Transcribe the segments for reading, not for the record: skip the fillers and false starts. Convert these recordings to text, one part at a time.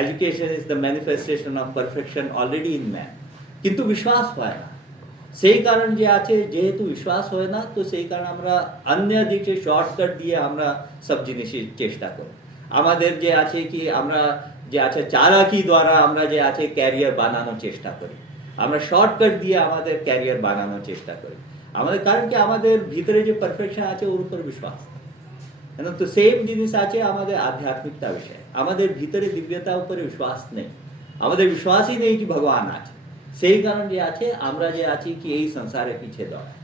Education is the manifestation of perfection already in man, কিন্তু বিশ্বাস হয় না। সেই কারণ যে আছে, যেহেতু বিশ্বাস হয় না, তো সেই কারণে আমরা অন্য দিকে শর্টকাট দিয়ে আমরা সব জিনিসের চেষ্টা করি। আমাদের যে আছে কি আমরা যে আছে চালাকি দ্বারা আমরা যে আছে ক্যারিয়ার বানানোর চেষ্টা করি, আমরা শর্টকাট দিয়ে আমাদের ক্যারিয়ার বানানোর চেষ্টা করি। আমাদের কারণ কি আমাদের ভিতরে যে পারফেকশন আছে ওর উপর বিশ্বাস, তো সেম জিনিস আছে আমাদের আধ্যাত্মিকতা বিষয়ে। আমাদের ভিতরে দিব্যতা উপরে বিশ্বাস নেই, আমাদের বিশ্বাসই নেই কি ভগবান আছে। সেই কারণ যে আছে আমরা যে আছি কি এই সংসারে পিছিয়ে দৌড়ায়।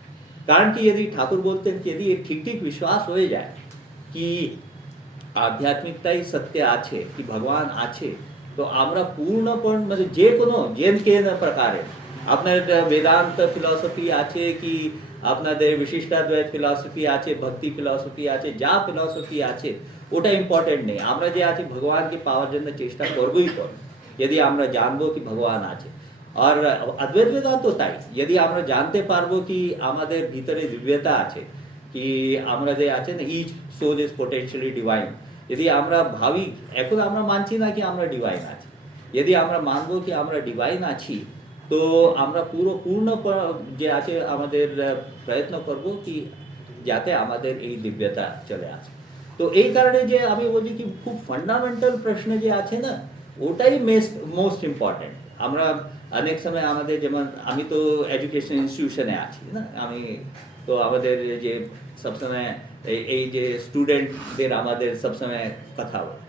কারণ কি यदि ठाकुर बोलते हैं कि यदि ठीक ठीक विश्वास हो जाए कि আধ্যাত্মিকতাই সত্য আছে, কি ভগবান আছে, তো আমরা পূর্ণপণ মানে যে কোনো যে প্রকারে আপনার বেদান্ত ফিলসফি আছে কি আপনাদের বিশিষ্টাদ্বৈত ফিলসফি আছে, ভক্তি ফিলসফি আছে, যা ফিলসফি আছে ওটা ইম্পর্টেন্ট নেই। আমরা যে আছি ভগবানকে পাওয়ার জন্য চেষ্টা করবোই করব, যদি আমরা জানবো কি ভগবান আছে। আর অদ্বৈত বেদান্ত তাই, যদি আমরা জানতে পারবো কি আমাদের ভিতরে দিব্যতা আছে, কি আমরা যে আছে না each soul is potentially divine, যদি আমরা ভাবি, এখন আমরা মানছি না কি আমরা ডিভাইন আছি, যদি আমরা মানবো কি আমরা ডিভাইন আছি, তো আমরা পূর্ণ যে আছে আমাদের প্রয়ত্ন করব কি যাতে আমাদের এই দিব্যতা চলে আসে। তো এই কারণে যে আমি বলি কি খুব ফান্ডামেন্টাল প্রশ্ন যে আছে না ওটাই মোস্ট ইম্পর্টেন্ট। আমরা অনেক সময় আমাদের যেমন আমি তো এডুকেশন ইনস্টিটিউশনে আছি না, আমি তো আমাদের যে সবসময় এই যে স্টুডেন্টদের আমাদের সবসময় কথা বলে,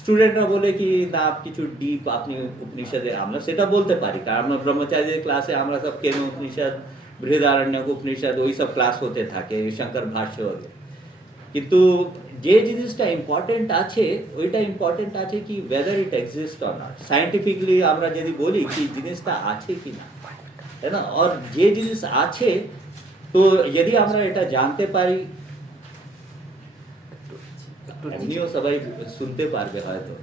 স্টুডেন্টরা বলে কি না কিছু ডিপ আপনি উপনিষদে, আমরা সেটা বলতে পারি কারণ আমরা ব্রহ্মচারীদের ক্লাসে আমরা সব কেন উপনিষদ, বৃহদারণ্যক উপনিষদ ওই সব ক্লাস হতে থাকে, শঙ্কর ভাষ্য হতে। কিন্তু যে জিনিসটা ইম্পর্টেন্ট আছে ওইটা ইম্পর্টেন্ট আছে কি weather it exist or not. Scientifically আমরা যদি বলি কি জিনিসটা আছে কি না, তাই না, আর যে জিনিস আছে তো যদি আমরা এটা জানতে পারি, এমনিও সবাই শুনতে পারবে হয়তো,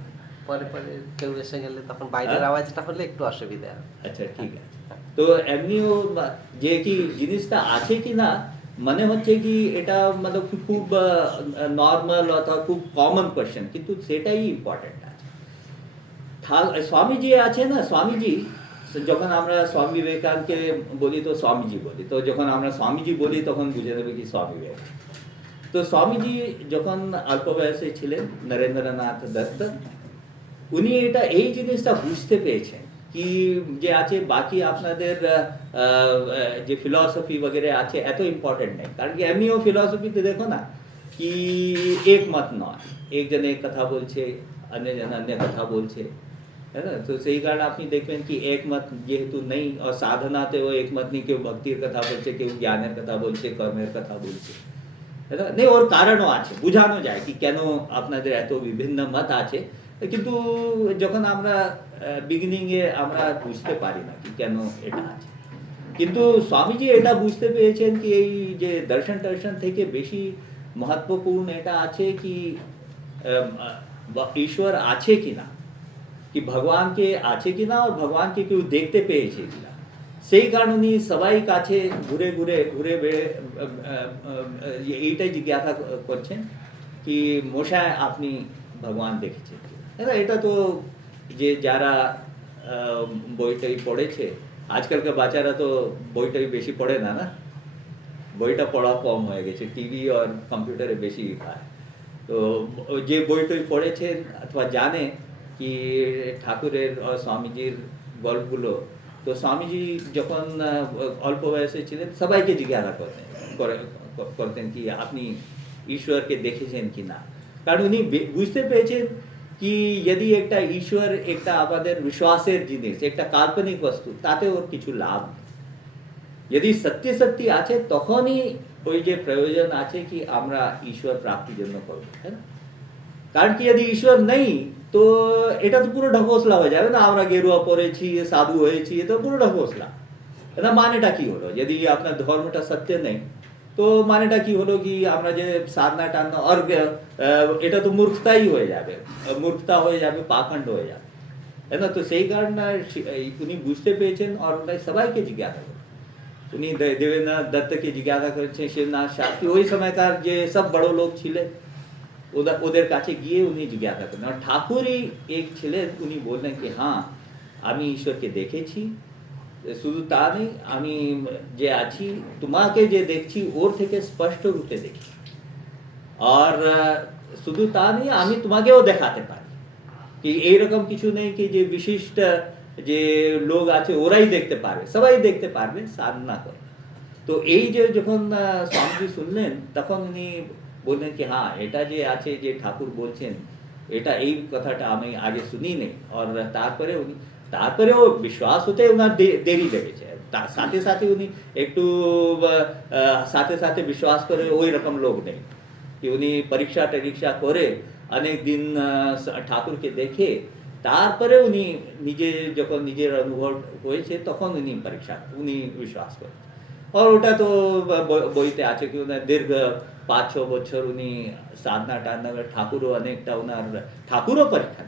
পরে পরে কেউ এসে গেলে তখন বাইরের আওয়াজটা হলে একটু অসুবিধা। আচ্ছা ঠিক আছে। তো এমনিও যে কি জিনিসটা আছে কি না মনে হচ্ছে কি এটা মানে খুব নর্মাল অথবা খুব কমন কোয়েশ্চেন, কিন্তু সেটাই ইম্পর্টেন্ট আছে। স্বামীজি আছে না, স্বামীজি যখন আমরা স্বামী বিবেকানন্দকে বলি তো স্বামীজি বলি, তো যখন আমরা স্বামীজি বলি তখন বুঝে নেবে কি স্বামী বিবেকানন্দ। তো স্বামীজি যখন অল্প বয়সে ছিলেন, নরেন্দ্রনাথ দত্ত, উনি এটা এই জিনিসটা বুঝতে পেরেছেন কি যে আছে বাকি আপনাদের যে ফিলসফি বগেরে আছে এত ইম্পর্টেন্ট নেই। কারণ কি এমনিও ফিলসফিতে দেখো না কি একমত নয়, একজন এক কথা বলছে, অন্যজন অন্য কথা বলছে, है ना। तो सही कारण আপনি দেখবেন কি একমত যেহেতু নেই, আর সাধনাতেও একমত নেই, কেউ ভক্তির কথা বলছে, কেউ জ্ঞানের কথা বলছে, কর্মের কথা বলছে, है ना। নেই ওর কারণও আছে, বোঝানো যায় কি কেন আপনাদের এত বিভিন্ন মত আছে, কিন্তু যখন আমরা বিগিনিংয়ে আমরা বুঝতে পারি না কি কেন এটা আছে। কিন্তু স্বামীজি এটা বুঝতে পেরেছেন কি এই যে দর্শন টর্শন থেকে বেশি महत्वपूर्ण এটা আছে কি ईश्वर আছে কি না, कि भगवान के আছে কি না, আর ভগবান কে কেউ দেখতে পেয়েছে কি না। সেই কারণে সবাই কাছে ঘুরে ঘুরে ঘুরে এইটাই জিজ্ঞাসা করছেন কি মশাই আপনি ভগবান দেখেছেন কি না। এটা তো যে যারা বইটাই পড়েছে, আজকালকার বাচ্চারা তো বইটাই বেশি পড়ে না, না বইটা পড়া কম হয়ে গেছে, টিভি আর কম্পিউটারে বেশি পায়। তো যে বইটাই পড়েছেন অথবা জানে কি ঠাকুরের আর স্বামীজির গল্পগুলো, তো স্বামীজি যখন অল্প বয়সে ছিলেন সবাইকে জিজ্ঞাসা করতেন কি আপনি ঈশ্বরকে দেখেছেন কি না। কারণ উনি বুঝতে পেরেছেন কি যদি একটা ঈশ্বর একটা আমাদের বিশ্বাসের জিনিস, একটা কাল্পনিক বস্তু, তাতে ওর কিছু লাভ নেই। যদি সত্যি সত্যি আছে তখনই ওই যে প্রয়োজন আছে কি আমরা ঈশ্বর প্রাপ্তির জন্য করবো, তাই না। কারণ কি যদি ঈশ্বর নেই তো এটা তো পুরো ঢকোসলা হয়ে যাবে না, আমরা গেরুয়া পরেছি, সাধু হয়েছি, এ তো পুরো ঢকোসলা। এটা মানেটা কি হলো, যদি আপনার ধর্মটা সত্য নেই তো মানেটা কি হলো কি আমরা যে সাধনা টাধনা, আর এটা তো মূর্খতাই হয়ে যাবে, মূর্খতা হয়ে যাবে, পাখণ্ড হয়ে যাবে, তাই না। তো সেই কারণে উনি বুঝতে পেরেছেন আর সবাইকে জিজ্ঞাসা করেন। উনি দেবেন্দ্রনাথ দত্তকে জিজ্ঞাসা করেছেন, শিবনাথ শাস্ত্রী, ওই সময়কার যে সব বড় লোক ছিলেন ওদের কাছে গিয়ে উনি জিজ্ঞাসা করলেন, আর ঠাকুরই এক ছিলেন, উনি বললেন কি হ্যাঁ আমি ঈশ্বরকে দেখেছি, শুধু তা নেই আমি যে আছি তোমাকে যে দেখছি ওর থেকে স্পষ্ট রূপে দেখি, আর শুধু তা নেই আমি তোমাকেও দেখাতে পারি, কি এইরকম কিছু নেই কি যে বিশিষ্ট যে লোক আছে ওরাই দেখতে পারবে, সবাই দেখতে পারবে সাধনা করে। তো এই যে যখন স্বামীজি শুনলেন তখন উনি বললেন কি হ্যাঁ এটা যে আছে যে ঠাকুর বলছেন এটা এই কথাটা আমি আগে শুনি নেই, আর তারপরেও বিশ্বাস হতে ওনার দেরি লেগেছে, তার সাথে সাথে উনি একটু সাথে সাথে বিশ্বাস করে ওই রকম লোক নেই कि उन्हीं परीक्षा टरीक्षा करे अनेक दिन ঠাকুরকে দেখে তারপরে উনি নিজে যখন নিজের অনুভব হয়েছে তখন উনি বিশ্বাস করেন। আর ওটা তো বইতে আছে কি ওনার দীর্ঘ 5-6 বছর উনি সাধনা টাধনা ঠাকুরও অনেকটা ওনার ঠাকুরও পরীক্ষা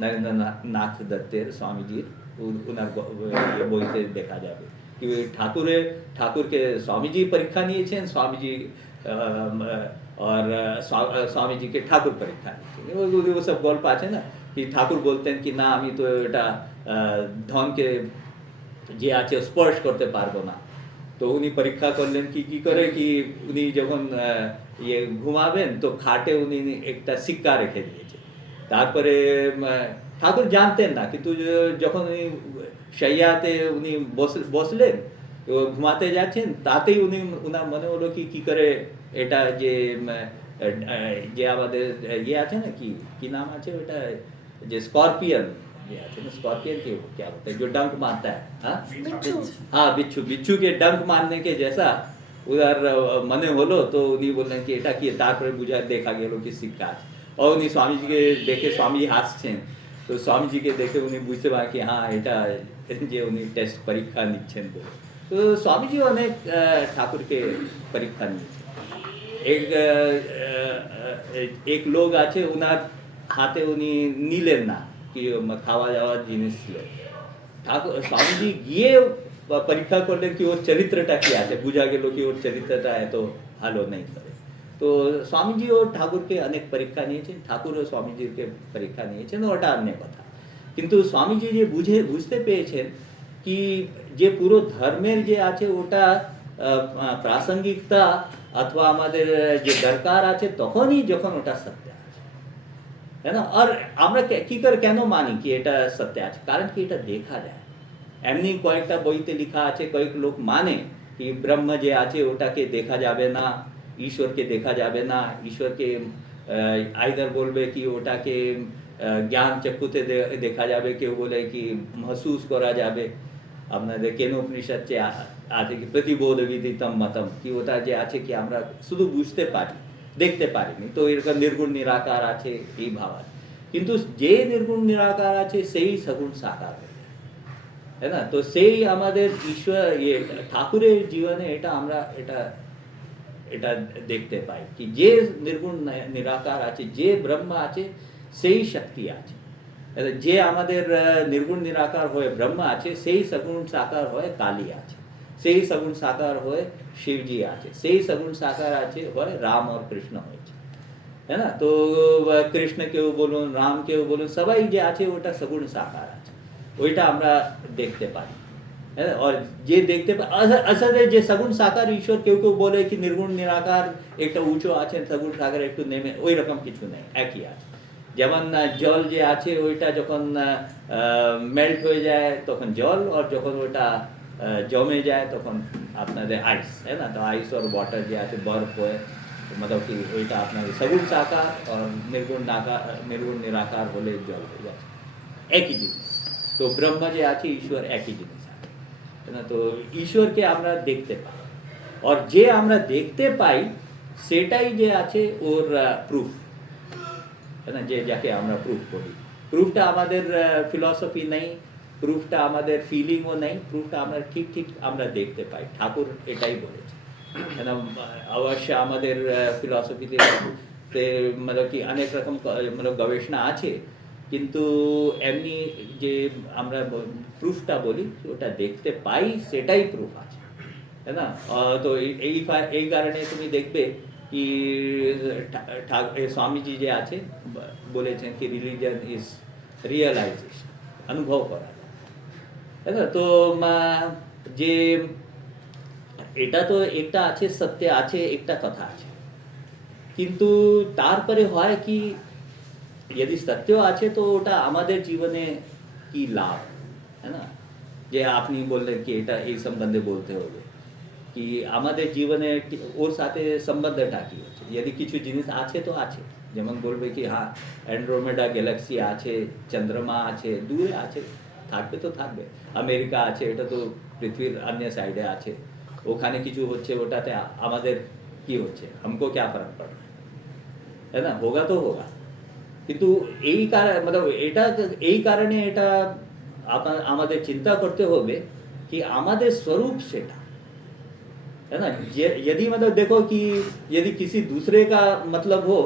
নরেন্দ্রনাথ দত্তের স্বামীজির ওনার বইতে দেখা যাবে कि ঠাকুরকে স্বামীজি পরীক্ষা নিয়েছেন, স্বামীজি और स्वामी जी के ठाकुर परीक्षा वो सब गल्प আছে না कि ঠাকুর বলতেন কি না আমি তো এটা ধনকে যে আছে স্পর্শ করতে পারবো না, তো উনি পরীক্ষা করলেন কি করে কি উনি যখন ইয়ে ঘুমাবেন তো খাটে উনি একটা সিক্কা রেখে দিয়েছে, তারপরে ঠাকুর জানতেন না কিন্তু যখন উনি শయ్যাতে উনি বসলেন ঘুমাতে যাচ্ছেন তাতেই উনার মনে হলো কি করে এটা যে আমাদের ইয়ে আছে না কি নাম আছে ওটা যে स्कॉर्पियन ये আছে ना स्कॉर्पियन के क्या होता है जो डंक मारता है, हाँ बिच्छू के डंक मारने के जैसा उधर मने হলো, তো উনি বললেন কি এটা কি, তারপরে দেখা গেল কি সিক্কা আছে, और উনি স্বামীজিকে দেখে স্বামী হাসছেন, তো স্বামীজিকে দেখে উনি বুঝতে পারেন কি হ্যাঁ এটা যে উনি টেস্ট পরীক্ষা নিচ্ছেন বলে। তো স্বামীজি অনেক ঠাকুরকে পরীক্ষা নিয়েছেন। এক লোক আছে ওনার হাতে উনি নিলেন না কি খাওয়া যাওয়ার জিনিস ছিল, ঠাকুর স্বামীজি গিয়ে পরীক্ষা করলেন কি ওর চরিত্রটা কি আছে, বোঝা গেল কি ওর চরিত্রটা এত ভালো নেই করে। তো স্বামীজি ও ঠাকুরকে অনেক পরীক্ষা নিয়েছেন, ঠাকুরও স্বামীজিকে পরীক্ষা নিয়েছেন, ওটা অন্য কথা। কিন্তু স্বামীজি যে বুঝতে পেয়েছেন কি যে পুরো ধর্মের যে আছে ওটা প্রাসঙ্গিকতা অথবা আমাদের যে দরকার আছে তখনই যখন ওটা সত্য আছে, তাই না? আর আমরা কি করে কেন মানি কি এটা সত্য আছে, কারণ কি এটা দেখা যায়। এমনি কয়েকটা বইতে লেখা আছে, কয়েক লোক মানে কি ব্রহ্ম যে আছে ওটাকে দেখা যাবে না, ঈশ্বরকে দেখা যাবে না, ঈশ্বরকে আইদার বলবে কি ওটাকে জ্ঞান চক্ষুতে দেখা যাবে, কেউ বলে কি महसूस করা যাবে। আপনাদের কেনোপনিষদ যে আছে কি প্রতিবোধ বিদিতম মতম, কি ওটা যে আছে কি আমরা শুধু বুঝতে পারি দেখতে পারিনি, তো এরকম নির্গুণ নিরাকার আছে এই ভাব আছে, কিন্তু যে নির্গুণ নিরাকার আছে সেই সগুণ সাকার হয়ে যায়, তাই না? তো সেই আমাদের ঈশ্বর ঠাকুরের জীবনে এটা আমরা এটা দেখতে পাই কি যে নির্গুণ নিরাকার আছে, যে ব্রহ্ম আছে সেই শক্তি আছে, যে আমাদের নির্গুণ নিরাকার হয়ে ব্রহ্ম আছে সেই সগুণ সাকার হয়ে কালী আছে, সেই সগুণ সাকার হয়ে শিবজি আছে, সেই সগুণ সাকার আছে হয়ে রাম আর কৃষ্ণ হয়েছে, তাই না? তো কৃষ্ণ কেউ বলুন রাম কেউ বলুন সবাই যে আছে ওটা সগুণ সাকার আছে, ওইটা আমরা দেখতে পাই। और যে দেখতে আসলে যে সগুণ সাকার ঈশ্বর কেউ বলে কি নির্গুণ নিরাকার একটা উঁচু আছে, সগুণ সাকার একটু নেমে, ওই রকম কিছু নেই, একই আছে। যেমন জল যে আছে ওইটা যখন মেল্ট হয়ে যায় তখন জল, আর যখন ওটা জমে যায় তখন আপনাদের আইস, है ना? तो आइस और वाटर যে আছে বরফ হয়ে मतलब कि ওইটা আপনাদের সগুণ সাকার আর নির্গুণ নিরাকার হলে জল হয়ে যায়, একই জিনিস। তো ব্রহ্ম যে আছে ঈশ্বর একই জিনিস আছে, है ना? তো ঈশ্বরকে আমরা দেখতে পাই, আর যে আমরা দেখতে পাই সেটাই যে আছে ওর প্রুফ, है ना? যে যাকে আমরা প্রুফ করি, প্রুফটা আমাদের ফিলসফি নেই, প্রুফটা আমাদের ফিলিংও নেই, প্রুফটা আমরা ঠিক আমরা দেখতে পাই, ঠাকুর এটাই বলেছে, है ना? অবশ্য আমাদের ফিলসফিতে मतलब কি অনেক রকম मतलब গবেষণা আছে, কিন্তু এমনি যে আমরা প্রুফটা বলি ওটা দেখতে পাই সেটাই প্রুফ আছে, है ना? তো এই কারণে তুমি দেখবে কি স্বামীজি যে আছে বলেছেন কি রিলিজন ইজ রিয়েলাইজেশন, অনুভব করা যায়, তাই না? তো যে এটা তো একটা আছে, সত্য আছে, একটা কথা আছে, কিন্তু তারপরে হয় কি যদি সত্য আছে তো ওটা আমাদের জীবনে কি লাভ, হ্যাঁ না? যে আপনি বললেন কি এটা এই সম্বন্ধে বলতে হবে কি আমাদের জীবনে ওর সাথে সম্বন্ধটা কি হচ্ছে। যদি কিছু জিনিস আছে তো আছে, যেমন বলবে কি হ্যাঁ অ্যান্ড্রোমেডা গ্যালাক্সি আছে, চন্দ্রমা আছে, দূরে আছে, থাকবে তো থাকবে, আমেরিকা আছে, এটা তো পৃথিবীর অন্য সাইডে আছে, ওখানে কিছু হচ্ছে, ওটাতে আমাদের কি হচ্ছে, हमको क्या फर्क पड़ रहा है ना? होगा तो होगा, কিন্তু এই কারণে এটা এই কারণে এটা আমাদের চিন্তা করতে হবে कि আমাদের स्वरूप সেটা, है ना? यदि देखो कि यदि किसी दूसरे का मतलब हो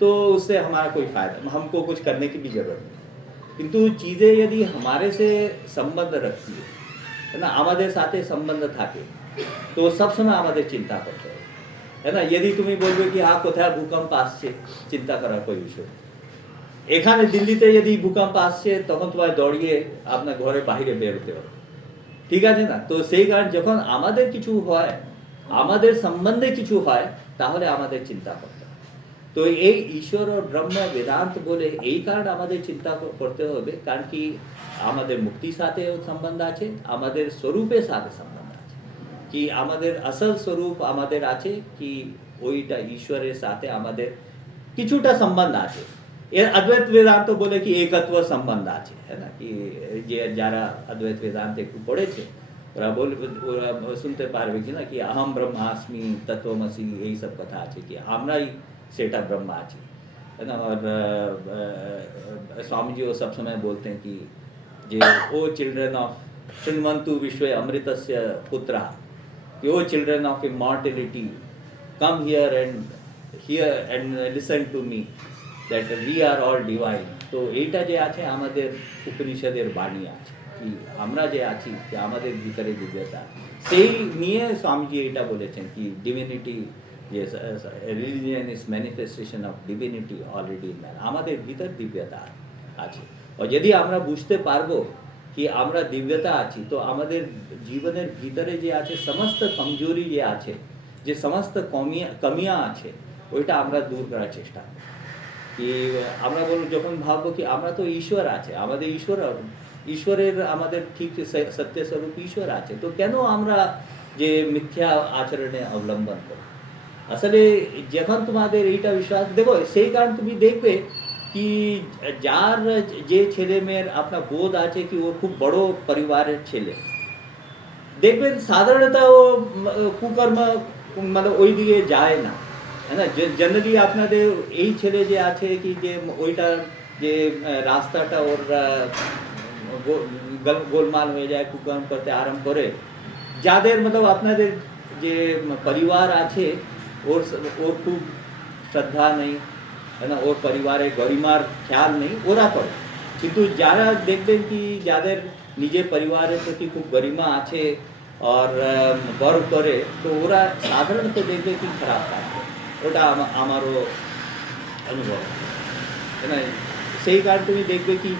तो उससे हमारा कोई फायदा, हमको कुछ करने की भी जरूरत नहीं, किंतु चीज़ें यदि हमारे से संबंध रखती है ना, আমাদের সাথে সম্বন্ধ থাকে তো সব সময় আমাদের চিন্তা করতে হবে, है ना? यदि তুমি বলবে কি হ্যাঁ কোথায় ভূকম্প আসছে, চিন্তা করার কোনো বিষয় নেই। এখানে দিল্লিতে যদি ভূকম্প আসছে তখন তোমার দৌড়িয়ে আপনার ঘরের বাইরে বেরোতে হবে, ঠিক আছে না? তো সেই কারণে যখন আমাদের কিছু হয়, আমাদের সম্বন্ধে কিছু হয়, তাহলে আমাদের চিন্তা করতে হবে। তো এই ঈশ্বর ও ব্রহ্ম বেদান্ত বলে এই কারণে আমাদের চিন্তা করতে হবে, কারণ কি আমাদের মুক্তির সাথেও সম্বন্ধ আছে, আমাদের স্বরূপের সাথে সম্বন্ধ আছে, কি আমাদের আসল স্বরূপ আমাদের আছে কি ওইটা ঈশ্বরের সাথে আমাদের কিছুটা সম্বন্ধ আছে। এর অদ্বৈত বেদান্ত বলে কি একত্ব সম্বন্ধ আছে, है ना? कि যে যারা অদ্বৈত বেদান্ত একটু পড়েছে ওরা ওরা শুনতে পারবে কি না কি अहम ब्रह्मास्मि तत्वमसि এই সব কথা আছে কি আমরাই সেটা ব্রহ্ম আছি, है ना? और स्वामी जी वो सब समय बोलते हैं कि जे ओ चिल्ड्रन ऑफ शृण्वन्तु विश्वे अमृतस्य पुत्रः, कि O children of immortality come here and listen to me that we are all divine। তো এইটা যে আছে আমাদের উপনিষদের বাণী আছে কি আমরা যে আছি যে আমাদের ভিতরে দিব্যতা, সেই নিয়ে স্বামীজি এটা বলেছেন কি divinity, religion is manifestation of divinity already in man, আমাদের ভিতর দিব্যতা আছে। আর যদি আমরা বুঝতে পারবো কি আমরা দিব্যতা আছি তো আমাদের জীবনের ভিতরে যে আছে সমস্ত কমজোরি যে আছে, যে সমস্ত কমিয়া আছে ওইটা আমরা দূর করার চেষ্টা করি। কি আমরা বলব যখন ভাববো কি আমরা তো ঈশ্বর আছে, আমাদের ঈশ্বরের আমাদের ঠিক সত্য স্বরূপ ঈশ্বর আছে, তো কেন আমরা যে মিথ্যা আচরণে অবলম্বন করি? আসলে যখন তোমাদের এইটা বিশ্বাস দেখো, সেই কারণ তুমি দেখবে কি যার যে ছেলে মেয়ের আপনার বোধ আছে কি ও খুব বড় পরিবারের ছেলে, দেখবেন সাধারণত ও কুকর্ম ওই দিকে যায় না, है ना? जनरली আপনাদের এই ছেলে যে আছে কি যে ওইটা যে রাস্তাটা ওর গোলমাল হয়ে যায়, কুকর্ম করতে আরম্ভ করে, যাদের আপনাদের যে পরিবার আছে ওর খুব শ্রদ্ধা নেই, है ना? ওর পরিবারের গরিমার খেয়াল নেই, ওরা করে। কিন্তু যারা দেখবেন কি যাদের নিজের পরিবারের প্রতি খুব গরিমা আছে আর গর্ব করে, তো ওরা সাধারণত দেখবে কি খারাপ কাজ করে, ওটা আমারও অনুভব, है ना? সেই কারণ তুমি দেখবে কি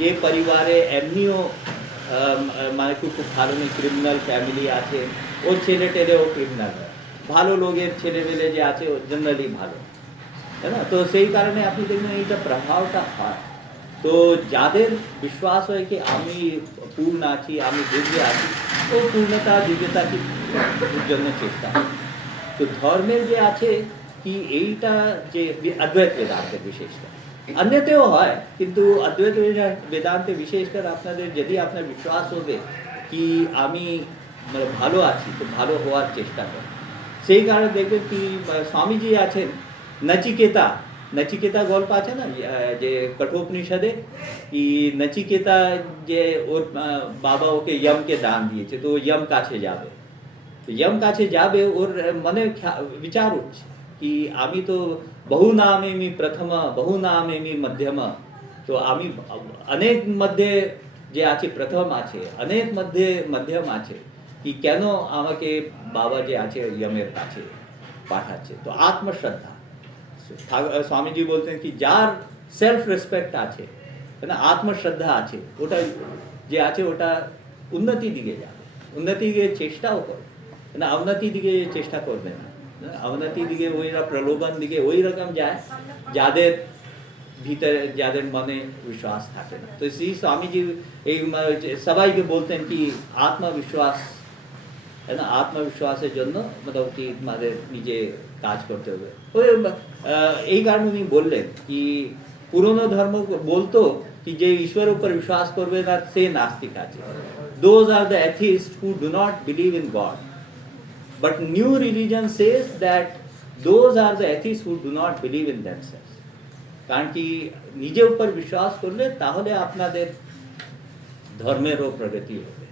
যে পরিবারে এমনিও মানে খুব ভালো নেই, ক্রিমিনাল ফ্যামিলি আছে, ওর ছেলে টেলেও ক্রিমিনাল হয়, ভালো লোকের ছেলেমেলে যে আছে ও জেনারেলি ভালো, है ना? তো সেই কারণে আপনি দেখবেন এইটা প্রভাবটা হয়। তো যাদের বিশ্বাস হয় কি আমি পূর্ণ আছি, আমি দিব্য আছি, ও পূর্ণতা দিব্যতা কি জন্য চেষ্টা। তো ধর্মের যে আছে কি এইটা যে অদ্বৈত বেদান্তে বিশেষ করে, অন্যতেও হয় কিন্তু অদ্বৈত বেদান্তে বিশেষ করে আপনাদের যদি আপনার বিশ্বাস হবে কি আমি ভালো আছি তো ভালো হওয়ার চেষ্টা করেন। সেই কারণে দেখবেন কি স্বামীজি আছেন নচিকেতা গল্প আছে না যে কঠোপনিষদে, কি নচিকেতা যে ওর বাবা ওকে यमকে দান দিয়েছে, তো यम কাছে যাবে, তো यम কাছে যাবে, ওর মনে বিচার উঠছে কি আমি তো বহু নামেমি প্রথম বহু নামেমি মধ্যম, তো আমি অনেক মধ্যে যে আছে প্রথম আছে, অনেক মধ্যে মধ্যম আছে, কি কেন আমাকে বাবা যে আছে यमेর কাছে পাঠাচ্ছে। তো আত্মশ্রদ্ধা, স্বামীজি বলতেন কি যার সেলফ রেসপেক্ট আছে, না আত্মশ্রদ্ধা আছে, ওটা যে আছে ওটা উন্নতি দিকে যাবে, উন্নতি দিকে চেষ্টাও করবে না, অবনতি দিকে চেষ্টা করবে না। অবনতি দিকে ওইরা প্রলোভন দিকে ওই রকম যায় যাদের ভিতরে, যাদের মনে বিশ্বাস থাকে না। তো শ্রী স্বামীজি এই সবাইকে বলতেন কি আত্মবিশ্বাস, না আত্মবিশ্বাসের জন্য মোটামুটি আমাদের নিজে কাজ করতে হবে। ওই এই কারণে উনি বললেন কি পুরনো ধর্ম বলতো कि जे ईश्वर ऊपर विश्वास करवे ना से नास्तिक আছে। Those are the atheists who do not believe in God. But new religion says that those are the atheists who do not believe in themselves. কারণ কি নিজের উপর বিশ্বাস করলে তাহলে আপনাদের ধর্মেরও প্রগতি হবে।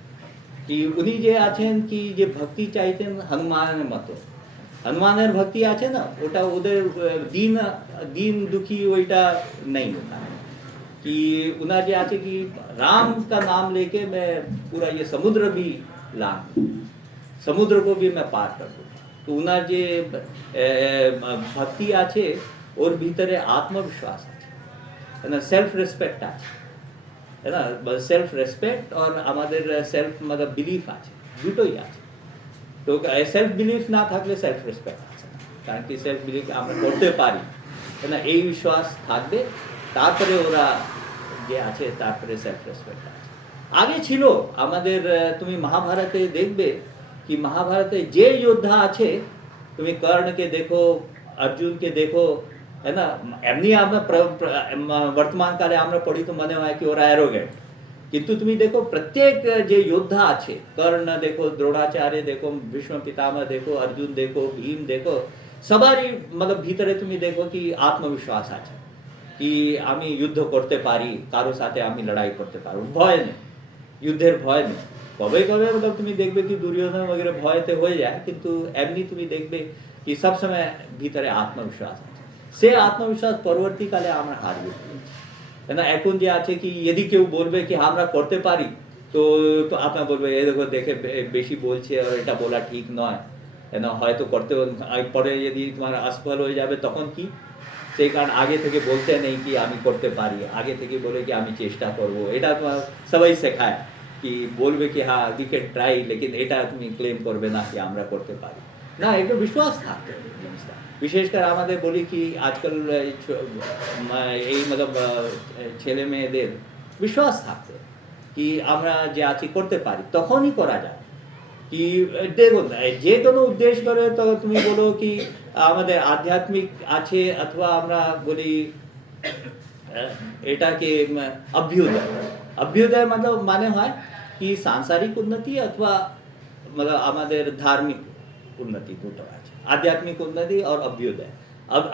কি উনি যে আছেন কি যে ভক্তি চাইতেন হনুমানের মতো, হনুমানের ভক্তি আছে না, ওটা ওদের দিন দুঃখী ওইটা नहीं होता है कि उन्हें जो आचे कि राम का नाम लेके मैं पूरा ये समुद्र भी लांग, समुद्र को भी मैं पार कर दूँ। तो उन्हें जे भक्ति आचे और भीतरे आत्मविश्वास आचे, है ना, सेल्फ रेस्पेक्ट आचे, है ना, सेल्फ रेस्पेक्ट और हमारे सेल्फ मतलब बिलीफ आचे, দুটোই আছে। তো সেলফ বিলিফ না থাকলে সেলফ রেসপেক্ট আছে না, কারণ কি সেলফ বিলিফ আমরা করতে পারি, তাই না, এই বিশ্বাস থাকবে, তারপরে ওরা যে আছে তারপরে সেলফ রেসপেক্ট আছে। আগে ছিল আমাদের, তুমি মহাভারতে দেখবে কি মহাভারতে যে যোদ্ধা আছে, তুমি কর্ণকে দেখো, অর্জুনকে দেখো, है ना, এমনি আমরা বর্তমানকালে আমরা পড়ি তো মনে হয় কি ওরা অ্যারোগেন্ট, কিন্তু তুমি দেখো প্রত্যেক যে যোদ্ধা আছে, কর্ণ দেখো, দ্রোণাচার্য দেখো, ভীষ্ম পিতামহ দেখো, অর্জুন দেখো, ভীম দেখো, সবারই मतलब ভিতরে তুমি দেখো কি আত্মবিশ্বাস আছে কি আমি যুদ্ধ করতে পারি, কারো সাথে আমি লড়াই করতে পারবো, ভয় নেই, যুদ্ধের ভয় নেই। কবে কবে मतलब তুমি দেখবে কি দুর্যোধন वगैरह ভয়তে হয়ে যায়, কিন্তু এমনি তুমি দেখবে কি সব সময় ভিতরে আত্মবিশ্বাস আছে। সে আত্মবিশ্বাস পরবর্তীকালে আমরা হারিয়ে ফেলেছি, না এখন যে আছে কি যদি কেউ বলবে কি আমরা করতে পারি, তো আপনার বলবে এ দেখো দেখে বেশি বলছে আর এটা বলা ঠিক নয়, না হয়তো করতে পরে যদি তোমার আসফল হয়ে যাবে তখন কি, সেই কারণ আগে থেকে বলতে নেই কি আমি করতে পারি, আগে থেকে বলে কি আমি চেষ্টা করব, এটা তোমার সবাই শেখায় কি বলবে কি হ্যাঁ উই ক্যান ট্রাই, লেকিন এটা তুমি ক্লেম করবে না কি আমরা করতে পারি না, একটু বিশ্বাস থাকতে হবে জিনিসটা। বিশেষ করে আমাদের বলি কি আজকাল এই मतलब ছেলে মেয়েদের বিশ্বাস থাকতে কি আমরা যে আছি করতে পারি, তখনই করা যায়। কি দেখুন যে কোনো উদ্দেশ্য করে তো তুমি বলো কি আমাদের আধ্যাত্মিক আছে, অথবা আমরা বলি এটাকে অভ্যুদয়, অভ্যুদয় মানে হয় কি সাংসারিক উন্নতি অথবা मतलब আমাদের ধার্মিক উন্নতি দুটো আছে, আধ্যাত্মিক উন্নতি আর অভ্যুদয়।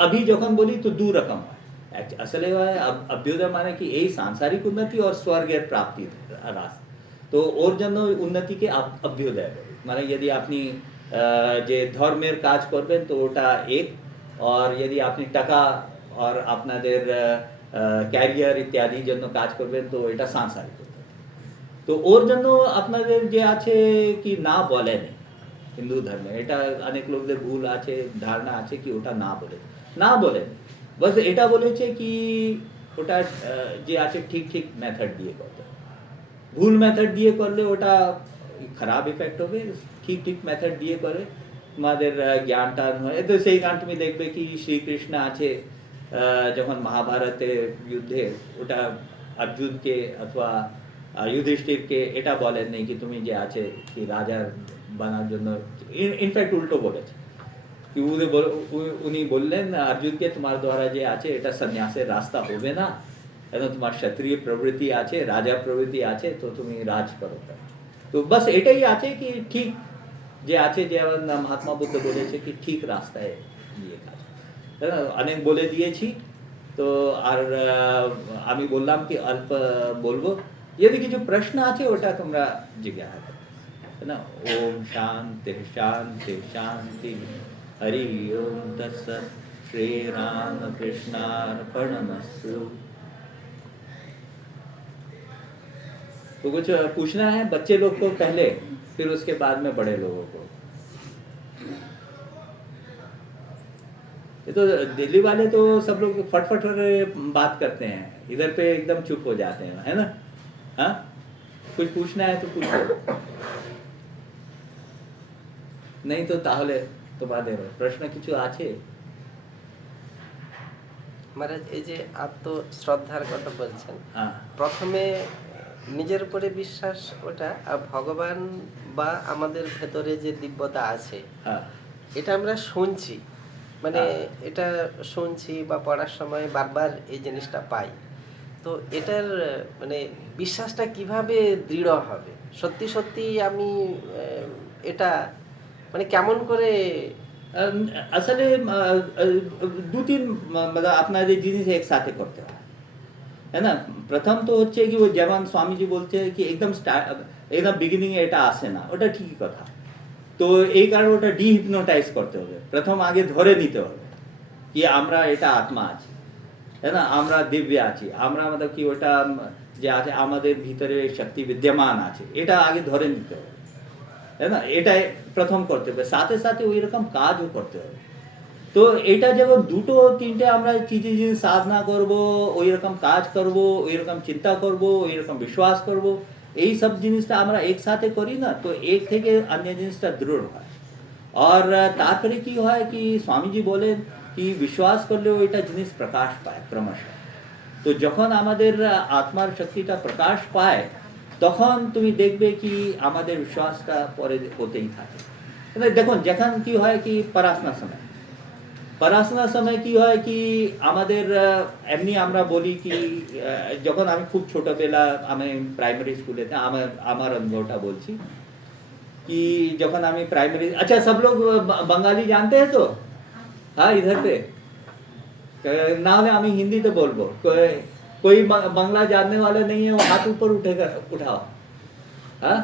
अभी যখন বলি তো দু রকম হয়, আসলে হয় অভ্যুদয় মানে কি এই সাংসারিক উন্নতি আর স্বর্গের প্রাপ্তির রাস্তা, তো ওর জন্য উন্নতিকে অভ্যুদয় বলি। মানে যদি আপনি যে ধর্মের কাজ করবেন তো ওটা এক, আর যদি আপনি টাকা আর আপনাদের ক্যারিয়ার ইত্যাদির জন্য কাজ করবেন তো এটা সাংসারিক উন্নতি। তো ওর জন্য আপনাদের যে আছে কি না বলেন হিন্দু ধর্মে, এটা অনেক লোকদের ভুল আছে, ধারণা আছে কি ওটা না বলেন, বস এটা বলেছে কি ওটা যে আছে ঠিক ঠিক মেথড দিয়ে করতে, ভুল মেথড দিয়ে করলে ওটা খারাপ ইফেক্ট হবে, ঠিক ঠিক মেথড দিয়ে করে তোমাদের জ্ঞান টান হয়। তো সেই গান তুমি দেখবে কি শ্রীকৃষ্ণ আছে যখন মহাভারতের যুদ্ধে ওটা অর্জুনকে অথবা যুধিষ্ঠিরকে এটা বলেন নেই কি তুমি যে আছে কি রাজার বানার জন্য, ইনফ্যাক্ট উল্টো বলেছে কি উনি বললেন অর্জুনকে তোমার দ্বারা যে আছে এটা সন্ন্যাসের রাস্তা হবে না, এখন তোমার ক্ষত্রিয় প্রবৃত্তি আছে, রাজা প্রবৃত্তি আছে, তো তুমি রাজ করো। তো বাস এটাই আছে কি ঠিক যে আছে, যেমন মহাত্মা বুদ্ধ বলেছে কি ঠিক রাস্তায় নিয়ে কাজ, অনেক বলে দিয়েছি। তো আর আমি বললাম কি অল্প বলবো, যদি কিছু প্রশ্ন আছে ওটা তোমরা জিজ্ঞাসা করো, है ना। ओम शांति शांति शांति, हरि ओम तत्सत, श्री राम कृष्णार्पणमस्तु। तो कुछ पूछना है बच्चे लोग को पहले, फिर उसके बाद में बड़े लोगों को। तो दिल्ली वाले तो सब लोग फटफट बात करते हैं, इधर पे एकदम चुप हो जाते हैं, है ना? हाँ, कुछ पूछना है तो पूछो, नहीं तो তাহলে তোমাদের প্রশ্ন কিছু আছে? মহারাজ, এই যে আত্মশ্রদ্ধার কথা বলছেন, হ্যাঁ প্রথমে নিজের উপরে বিশ্বাস ওটা, আর ভগবান বা আমাদের ভেতরে যে দিব্যতা আছে হ্যাঁ এটা আমরা শুনছি, মানে এটা শুনছি বা পড়ার সময় বারবার এই জিনিসটা পাই, তো এটার মানে বিশ্বাসটা কিভাবে দৃঢ় হবে? সত্যি সত্যি আমি এটা মানে কেমন করে? আসলে দু তিন मतलब আপনাদের জিনিস একসাথে করতে হয়, है ना? প্রথম তো হচ্ছে কি वो যেমন স্বামীজি বলছে কি একদম একদম বিগিনিং এ এটা আসে না, ওটা ঠিকই কথা। তো এই কারণে ওটা ডিহিপনোটাইজ করতে হবে, প্রথম আগে ধরে নিতে হবে কি আমরা এটা আত্মা আছি, है ना? আমরা দিব্য আছি, আমরা मतलब কি ওটা যে আছে আমাদের ভিতরে শক্তি বিদ্যমান আছে, এটা আগে ধরে নিতে হবে, है ना? এটাই প্রথম করতে হবে, সাথে সাথে ওই রকম কাজও করতে হবে। তো এটা যখন দুটো তিনটে আমরা জিনিস সাধনা করব, ওই রকম কাজ করব, ওই রকম চিন্তা করব, ওই রকম বিশ্বাস করব, এই সব জিনিসটা আমরা একসাথে করি না, তো এক থেকে অন্য জিনিসটা দৃঢ় হয়। আর তারপরে কি হয় কি স্বামীজি বলেন কি বিশ্বাস করলেও এটা জিনিস প্রকাশ পায় ক্রমশ। তো যখন আমাদের আত্মার শক্তিটা প্রকাশ পায় তখন তুমি দেখবে কি আমাদের বিশ্বাসটা পরে হতেই থাকে। দেখুন যখন কি হয় কি পড়াশোনার সময় কি হয় কি আমাদের এমনি আমরা বলি কি যখন আমি খুব ছোটবেলা আমি প্রাইমারি স্কুলে আমার अनुभवটা বলছি कि যখন আমি प्राइमरी, अच्छा सब लोग बंगाली जानते हैं तो हाँ इधर पे ना हमें আমি हिंदी तो बोलबो, कोई बांग्ला जानने वाला नहीं है वो हाथ ऊपर उठाओ। हाँ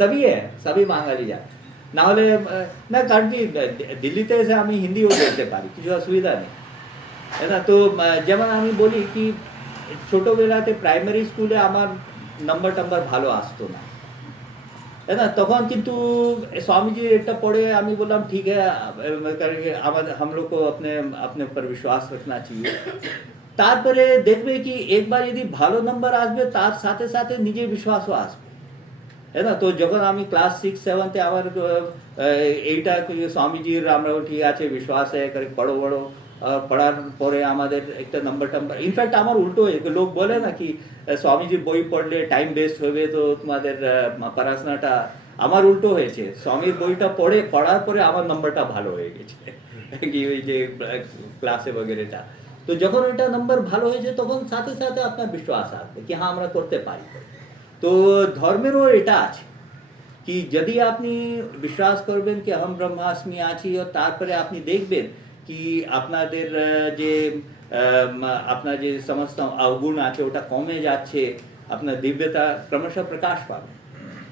सभी है, सभी বাঙালি জানে, না হলে না কারণ কি দিল্লিতে এসে আমি হিন্দিও বলতে পারি, কিছু অসুবিধা নেই, है ना? তো যেমন আমি বলি কি ছোটবেলাতে প্রাইমারি স্কুলে আমার নাম্বার ভালো আসতো না, है ना? তখন কিন্তু स्वामी একটা পড়ে আমি বললাম ঠিক है আমাদের हम लोग को अपने पर विश्वास रखना चाहिए। তারপরে দেখবে কি একবার যদি ভালো নাম্বার আসবে তার সাথে সাথে নিজে বিশ্বাসও আসবে, है ना? তো যখন আমি ক্লাস 6-7 তে আমার এইটা স্বামীজির আমরা ঠিক আছে বিশ্বাস করে বড় বড় পড়ার পরে আমাদের একটা নাম্বার ইনফ্যাক্ট আমার উল্টো লোক বলে না কি স্বামীজির বই পড়লে টাইম ওয়েস্ট হবে তো তোমাদের পড়াশোনাটা, আমার উল্টো হয়েছে, স্বামীর বইটা পড়ার পরে আমার নাম্বারটা ভালো হয়ে গেছে কি ওই যে ক্লাসে বগেরেটা। তো যখন ওইটা নাম্বার ভালো হয়েছে তখন সাথে সাথে আপনার বিশ্বাস আসবে কি হ্যাঁ আমরা করতে পারি। তো ধর্মেরও এটা আছে কি যদি আপনি বিশ্বাস করবেন কি हम ब्रह्मास्मि আছি ও তারপরে আপনি দেখবেন কি আপনাদের যে আপনার যে সমস্ত অবগুণ আছে ওটা কমে যাচ্ছে, আপনার দিব্যতা ক্রমশ প্রকাশ পাবে।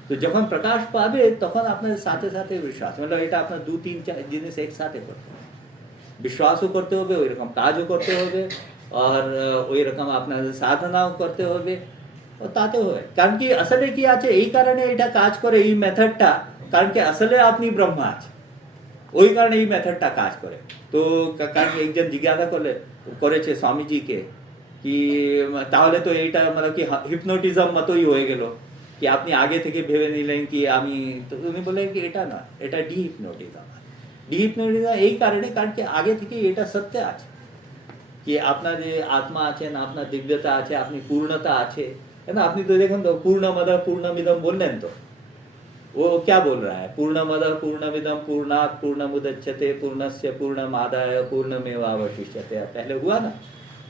তো যখন প্রকাশ পাবে তখন আপনার সাথে সাথে বিশ্বাস, मतलब এটা আপনার দু তিন জিনিস একসাথে করতে হবে, বিশ্বাসও করতে হবে, ওই রকম কাজও করতে হবে, আর ওই রকম আপনার সাধনাও করতে হবে, ও তাতে হয়। কারণ কি আসলে কি আছে এই কারণে এটা কাজ করে এই মেথডটা, কারণ কি আসলে আপনি ব্রহ্মা আছে ওই কারণে এই মেথডটা কাজ করে। তো কারণ একজন জিজ্ঞাসা করেছে স্বামীজিকে কি তাহলে তো এইটা मतलब কি হিপনোটিজম মতোই হয়ে গেল কি আপনি আগে থেকে ভেবে নিলেন কি আমি, তো উনি বললেন কি এটা না, এটা ডিহিপনোটিজম। ডিহিপনোটিজম এই কারণে কারণ কি আগে থেকে এটা সত্য আছে कि আপনার যে আত্মা আছেন, আপনার দিব্যতা আছে, আপনি পূর্ণতা আছে, है ना? আপনি তো দেখুন তো पूर्णमद पूर्णमिदम বললেন তো वो क्या बोल रहा है, पूर्णमद पूर्णमिदम पूर्णात् पूर्णमुदच्यते पूर्णस्य पूर्णमादाय पूर्णमेवावशिष्यते, पहले हुआ ना?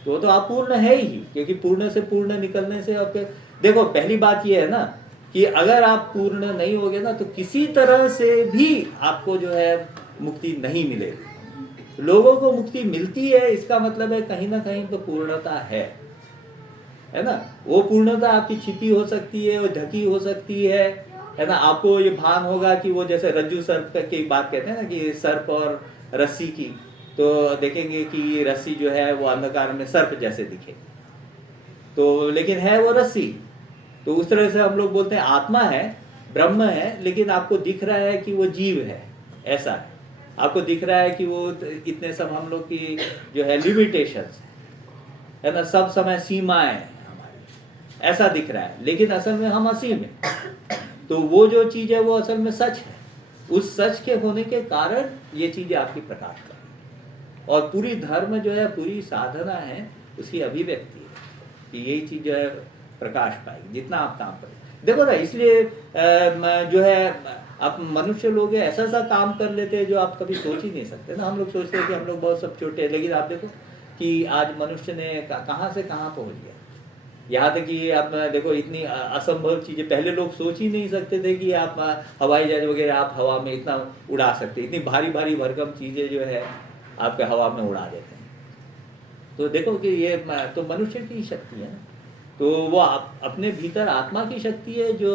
तो वो तो अपूर्ण है ही, क्योंकि पूर्ण से पूर्ण निकलने से आपके देखो पहली बात ये है ना कि अगर आप पूर्ण नहीं होगे ना तो किसी तरह से भी आपको जो है मुक्ति नहीं मिलेगी। लोगों को मुक्ति मिलती है इसका मतलब है कहीं ना कहीं तो पूर्णता है ना? वो पूर्णता आपकी छिपी हो सकती है, वो ढकी हो सकती है ना? आपको ये भान होगा कि वो जैसे रज्जू सर्प की बात कहते हैं ना कि सर्प और रस्सी की, तो देखेंगे कि रस्सी जो है वो अंधकार में सर्प जैसे दिखे, तो लेकिन है वो रस्सी। तो उस तरह से हम लोग बोलते हैं आत्मा है, ब्रह्म है, लेकिन आपको दिख रहा है कि वो जीव है, ऐसा है। आपको दिख रहा है कि वो इतने सब हम लोग की जो है लिमिटेशंस है ना, सब समय सीमाएं हैं हमारी, ऐसा दिख रहा है, लेकिन असल में हम असीम है। तो वो जो चीज़ है वो असल में सच है, उस सच के होने के कारण ये चीज़ें आपकी प्रकाश कर रही है। और पूरी धर्म जो है, पूरी साधना है, उसकी अभिव्यक्ति है कि यही चीज़ जो है प्रकाश पाएगी जितना आप काम करें। देखो ना, इसलिए जो है आप मनुष्य लोग ऐसा सा काम कर लेते हैं जो आप कभी सोच ही नहीं सकते ना। हम लोग सोचते हैं कि हम लोग बहुत सब छोटे हैं, लेकिन आप देखो कि आज मनुष्य ने कहाँ से कहाँ पहुँच गया। यहाँ तक कि आप देखो इतनी असंभव चीज़ें पहले लोग सोच ही नहीं सकते थे कि आप हवाई जहाज वगैरह आप हवा में इतना उड़ा सकते, इतनी भारी भारी भरकम चीज़ें जो है आपके हवा में उड़ा देते हैं। तो देखो कि ये तो मनुष्य की शक्ति है ना, तो वो अपने भीतर आत्मा की शक्ति है जो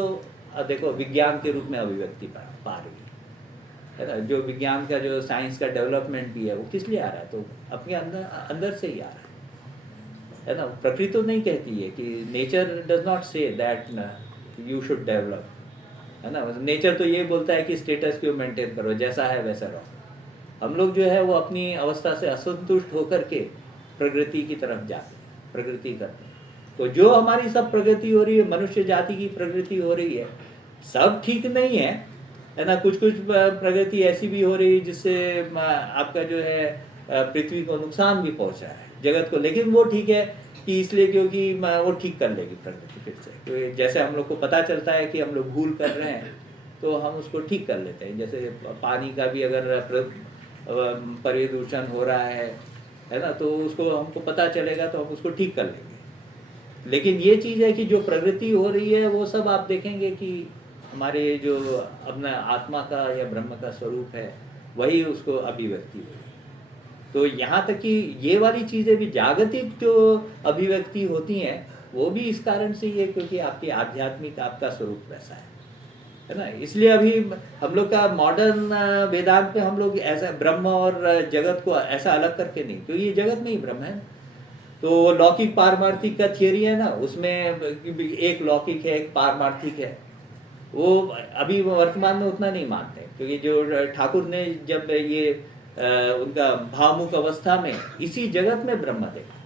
देखो विज्ञान के रूप में अभिव्यक्ति पा रही है ना। जो विज्ञान का जो साइंस का डेवलपमेंट भी है वो किस लिए आ रहा है, तो अपने अंदर से ही आ रहा है ना। प्रकृति तो नहीं कहती है कि nature does not say that you should develop, है ना। नेचर तो ये बोलता है कि स्टेटस को मेंटेन करो, जैसा है वैसा रहो। हम लोग जो है वो अपनी अवस्था से असंतुष्ट होकर के प्रगति की तरफ जाते हैं, प्रगति करते हैं। तो जो हमारी सब प्रगति हो रही है, मनुष्य जाति की प्रगति हो रही है, सब ठीक नहीं है ना। कुछ कुछ प्रगति ऐसी भी हो रही है जिससे आपका जो है पृथ्वी को नुकसान भी पहुंचा है, जगत को, लेकिन वो ठीक है कि इसलिए क्योंकि वो ठीक कर लेगी प्रगति फिर से। तो जैसे हम लोग को पता चलता है कि हम लोग भूल कर रहे हैं तो हम उसको ठीक कर लेते हैं। जैसे पानी का भी अगर प्रदूषण हो रहा है ना, तो उसको हमको पता चलेगा तो हम उसको ठीक कर लेंगे। लेकिन ये चीज़ है कि जो प्रगति हो रही है वो सब आप देखेंगे कि हमारे जो अपना आत्मा का या ब्रह्म का स्वरूप है वही उसको अभिव्यक्ति हो रही है। तो यहाँ तक कि ये वाली चीज़ें भी जागतिक जो अभिव्यक्ति होती हैं वो भी इस कारण से ही है क्योंकि आपकी आध्यात्मिक आपका स्वरूप वैसा है ना। इसलिए अभी हम लोग का मॉडर्न वेदांत में हम लोग ऐसा ब्रह्म और जगत को ऐसा अलग करके नहीं, तो ये जगत में ही ब्रह्म है। तो लौकिक पारमार्थिक का थियरी है ना, उसमें एक लौकिक है एक पारमार्थिक है, वो अभी वर्तमान में उतना नहीं मानते क्योंकि जो ठाकुर ने जब ये उनका भावमुख अवस्था में इसी जगत में ब्रह्म देखा,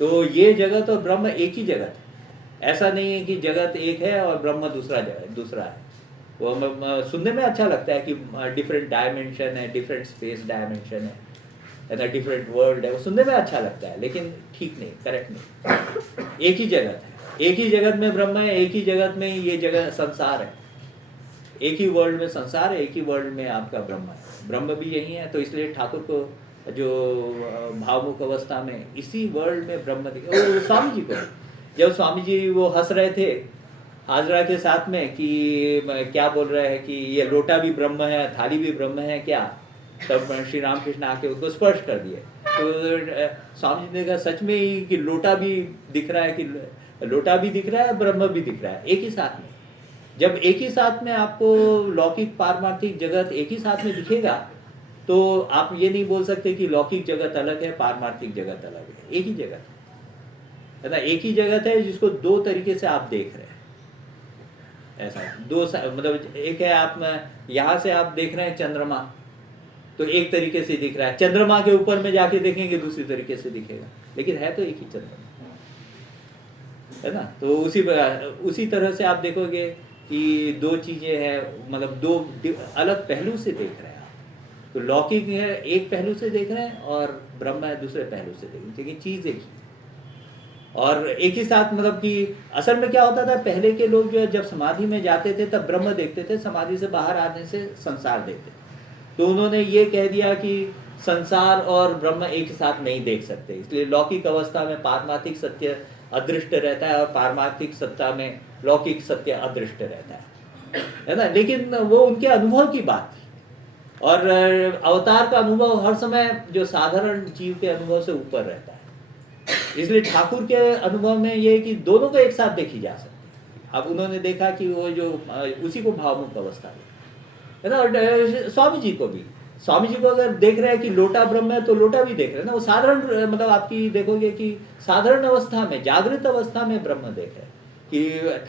तो ये जगत और ब्रह्म एक ही जगत है। ऐसा नहीं है कि जगत एक है और ब्रह्म दूसरा है। वो सुनने में अच्छा लगता है कि डिफरेंट डायमेंशन है, डिफरेंट स्पेस डायमेंशन है ना, डिफरेंट वर्ल्ड है, वो सुनने में अच्छा लगता है, लेकिन ठीक नहीं, करेक्ट नहीं। एक ही जगत है, एक ही जगत में ब्रह्म है, एक ही जगत में ये जगह संसार है, एक ही वर्ल्ड में संसार है, एक ही वर्ल्ड में आपका ब्रह्म है। ब्रह्म भी यही है। तो इसलिए ठाकुर को जो भावमुख अवस्था में इसी वर्ल्ड में ब्रह्म दिखे। स्वामी जी को जब स्वामी जी वो हंस रहे थे हाजरा के साथ में कि क्या बोल रहे हैं कि ये लोटा भी ब्रह्म है, थाली भी ब्रह्म है क्या, तब श्री रामकृष्ण आके उनको स्पर्श कर दिए। तो स्वामी जी ने कहा सच में ही कि लोटा भी दिख रहा है, कि लोटा भी दिख रहा है, ब्रह्म भी दिख रहा है एक ही साथ में। जब एक ही साथ में आपको लौकिक पारमार्थिक जगत एक ही साथ में दिखेगा तो आप ये नहीं बोल सकते कि लौकिक जगत अलग है, पारमार्थिक जगत अलग है। एक ही जगत है ना, एक ही जगत है जिसको दो तरीके से आप देख रहे हैं। ऐसा दो मतलब एक है आप यहाँ से आप देख रहे हैं चंद्रमा, तो एक तरीके से दिख रहा है, चंद्रमा के ऊपर में जाके देखेंगे दूसरी तरीके से दिखेगा, लेकिन है तो एक ही चंद्रमा, है ना। तो उसी तरह से आप देखोगे कि दो चीज़ें हैं, मतलब दो अलग पहलू से देख रहे हैं आप। तो लौकिक है एक पहलू से देख रहे हैं और ब्रह्म है दूसरे पहलू से देख रहे हैं, लेकिन चीज़ एक ही और एक ही साथ। मतलब कि असल में क्या होता था, पहले के लोग जो है जब समाधि में जाते थे तब ब्रह्म देखते थे, समाधि से बाहर आने से संसार देखते थे। तो उन्होंने ये कह दिया कि संसार और ब्रह्म एक साथ नहीं देख सकते, इसलिए लौकिक अवस्था में पारमार्थिक सत्य अदृष्ट रहता है और पारमार्थिक सत्ता में लौकिक सत्य अदृष्ट रहता है ना। लेकिन वो उनके अनुभव की बात थी और अवतार का अनुभव हर समय जो साधारण जीव के अनुभव से ऊपर रहता है। इसलिए ठाकुर के अनुभव में ये कि दोनों को एक साथ देखी जा सकती है। अब उन्होंने देखा कि वो जो उसी को भावमुक्त अवस्था है ना। और स्वामी जी को अगर देख रहे हैं कि लोटा ब्रह्म है तो लोटा भी देख रहे हैं ना। वो साधारण मतलब आपकी देखोगे कि साधारण अवस्था में जागृत अवस्था में ब्रह्म देख रहे हैं, कि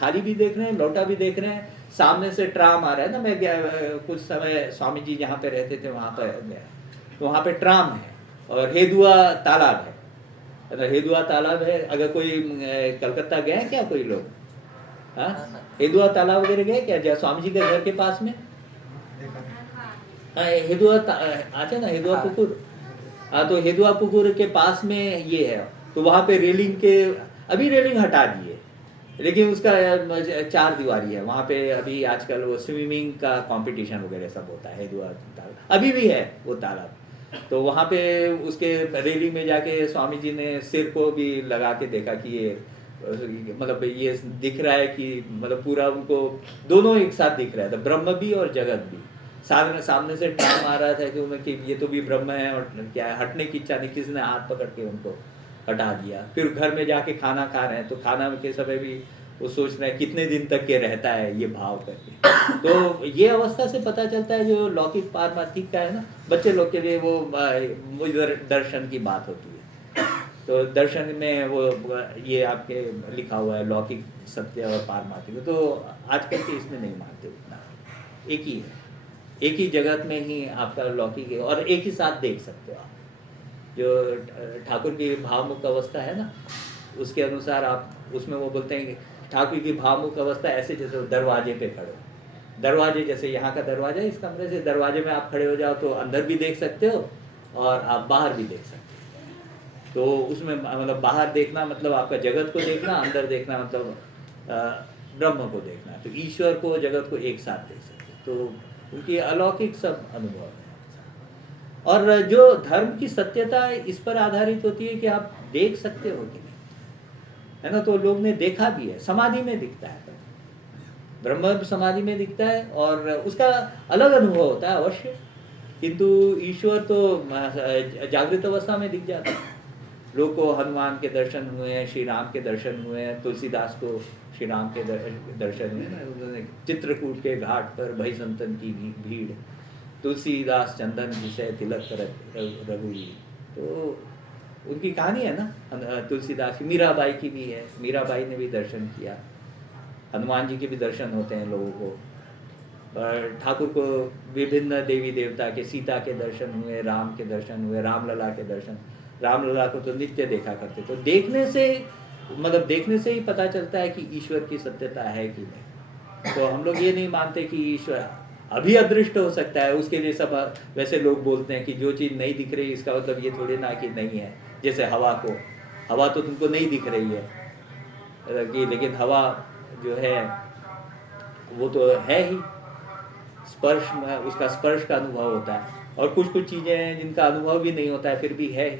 थाली भी देख रहे हैं, लोटा भी देख रहे हैं, सामने से ट्राम आ रहा है ना। मैं गया कुछ समय स्वामी जी जहाँ पे रहते थे वहाँ पर गया, तो वहाँ पे ट्राम है और हेदुआ तालाब है। हेदुआ तालाब है, अगर कोई कलकत्ता गए हैं क्या कोई लोग? हाँ, हेदुआ तालाब वगैरह गए क्या, जहाँ स्वामी जी के घर के पास में? हाँ, हेदुआ आते ना, हेदुआ पुकुर। हाँ, तो हेदुआ पुकुर के पास में ये है, तो वहाँ पे रेलिंग के, अभी रेलिंग हटा दी है, लेकिन उसका 4 दीवारी है वहाँ पे। अभी आजकल वो स्विमिंग का कंपटीशन वगैरह सब होता है हेदुआ तालाब, अभी भी है वो तालाब। तो वहाँ पे उसके रेलिंग में जाके स्वामी जी ने सिर को भी लगा के देखा कि ये मतलब ये दिख रहा है कि मतलब पूरा उनको दोनों एक साथ दिख रहा था, ब्रह्म भी और जगत भी। सामने से टाइम आ रहा था कि उन्हें कि ये तो भी ब्रह्म है और क्या है, हटने की इच्छा नहीं, किसी ने हाथ पकड़ के उनको हटा दिया। फिर घर में जाके खाना खा रहे हैं, तो खाना के समय भी वो सोच रहे हैं कितने दिन तक के रहता है ये भाव करके। तो ये अवस्था से पता चलता है जो लौकिक पारमार्थिक का है ना, बच्चे लोग के लिए वो दर्शन की बात होती है। तो दर्शन में वो ये आपके लिखा हुआ है लौकिक सत्य और पारमार्थिक, तो आजकल के इसमें नहीं मानते उतना। एक ही है, एक ही जगत में ही आपका लौकिक है और एक ही साथ देख सकते हो आप। जो ठाकुर की भावमुक्त अवस्था है ना, उसके अनुसार आप उसमें वो बोलते हैं कि ठाकुर की भावमुक्त अवस्था ऐसे जैसे दरवाजे पे खड़े हो। दरवाजे जैसे यहाँ का दरवाजा, इस कमरे से दरवाजे में आप खड़े हो जाओ तो अंदर भी देख सकते हो और आप बाहर भी देख सकते हो। तो उसमें मतलब बाहर देखना मतलब आपका जगत को देखना, अंदर देखना मतलब ब्रह्म को देखना। तो ईश्वर को जगत को एक साथ देख सकते, तो उनकी अलौकिक सब अनुभव है। और जो धर्म की सत्यता इस पर आधारित होती है कि आप देख सकते हो कि नहीं, है ना। तो लोग ने देखा भी है, समाधि में दिखता है, ब्रह्म समाधि में दिखता है और उसका अलग अनुभव होता है अवश्य, किंतु ईश्वर तो जागृत अवस्था में दिख जाता है। लोग को हनुमान के दर्शन हुए हैं, श्री राम के दर्शन हुए हैं, तुलसीदास को श्री राम के दर्शन हुए ना। उन्होंने चित्रकूट के घाट पर भई संतन की भीड़, तुलसीदास चंदन जिसे तिलक करत रघुवीर। तो उनकी कहानी है ना तुलसीदास की। मीराबाई की भी है, मीराबाई ने भी दर्शन किया। हनुमान जी के भी दर्शन होते हैं लोगों को। और ठाकुर को विभिन्न देवी देवता के, सीता के दर्शन हुए, राम के दर्शन हुए, रामलला के दर्शन। रामलला को तो नित्य देखा करते। तो देखने से मतलब देखने से ही पता चलता है कि ईश्वर की सत्यता है कि नहीं। तो हम लोग ये नहीं मानते कि ईश्वर अभी अदृष्ट हो सकता है, उसके लिए सब वैसे लोग बोलते हैं कि जो चीज़ नहीं दिख रही इसका मतलब ये थोड़े ना कि नहीं है। जैसे हवा को, हवा तो तुमको नहीं दिख रही है कि, लेकिन हवा जो है वो तो है ही, स्पर्श, उसका स्पर्श का अनुभव होता है। और कुछ कुछ चीज़ें हैं जिनका अनुभव भी नहीं होता है फिर भी है ही